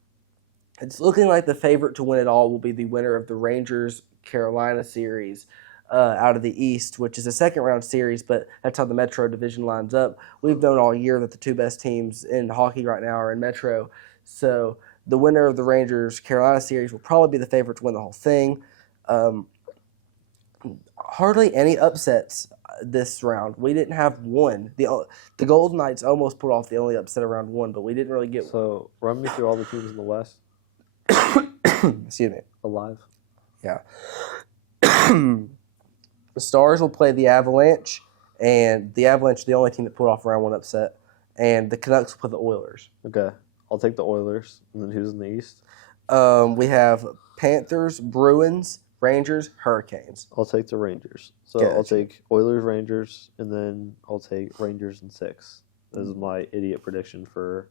It's looking like the favorite to win it all will be the winner of the Rangers-Carolina series out of the East, which is a second-round series, but that's how the Metro division lines up. We've known all year that the 2 best teams in hockey right now are in Metro, so the winner of the Rangers-Carolina series will probably be the favorite to win the whole thing. Hardly any upsets this round. We didn't have one. The Golden Knights almost pulled off the only upset of round 1, but we didn't really get one. So run me through all the teams in the West. Excuse me. Alive. Yeah. The Stars will play the Avalanche, and the Avalanche is the only team that pulled off a round 1 upset, and the Canucks will play the Oilers. Okay. I'll take the Oilers. And then who's in the East? We have Panthers, Bruins, Rangers, Hurricanes. I'll take the Rangers. So Gotcha. I'll take Oilers, Rangers, and then I'll take Rangers in 6. This is my idiot prediction for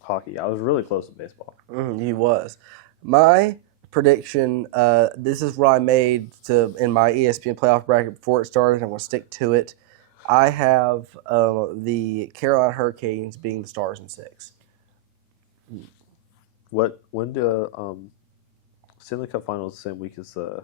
hockey. I was really close to baseball. He was. My prediction, this is what I made in my ESPN playoff bracket before it started. I'm going to stick to it. I have the Carolina Hurricanes being the Stars in 6. When do Stanley Cup Finals the same week as the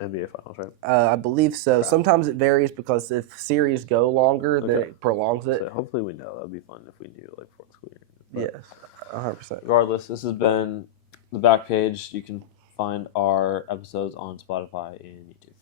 NBA Finals, right? I believe so. Right. Sometimes it varies because if series go longer, then it prolongs it. So hopefully we know. That would be fun if we knew like before the school year. Yes, 100%. Regardless, this has been The Back Page. You can find our episodes on Spotify and YouTube.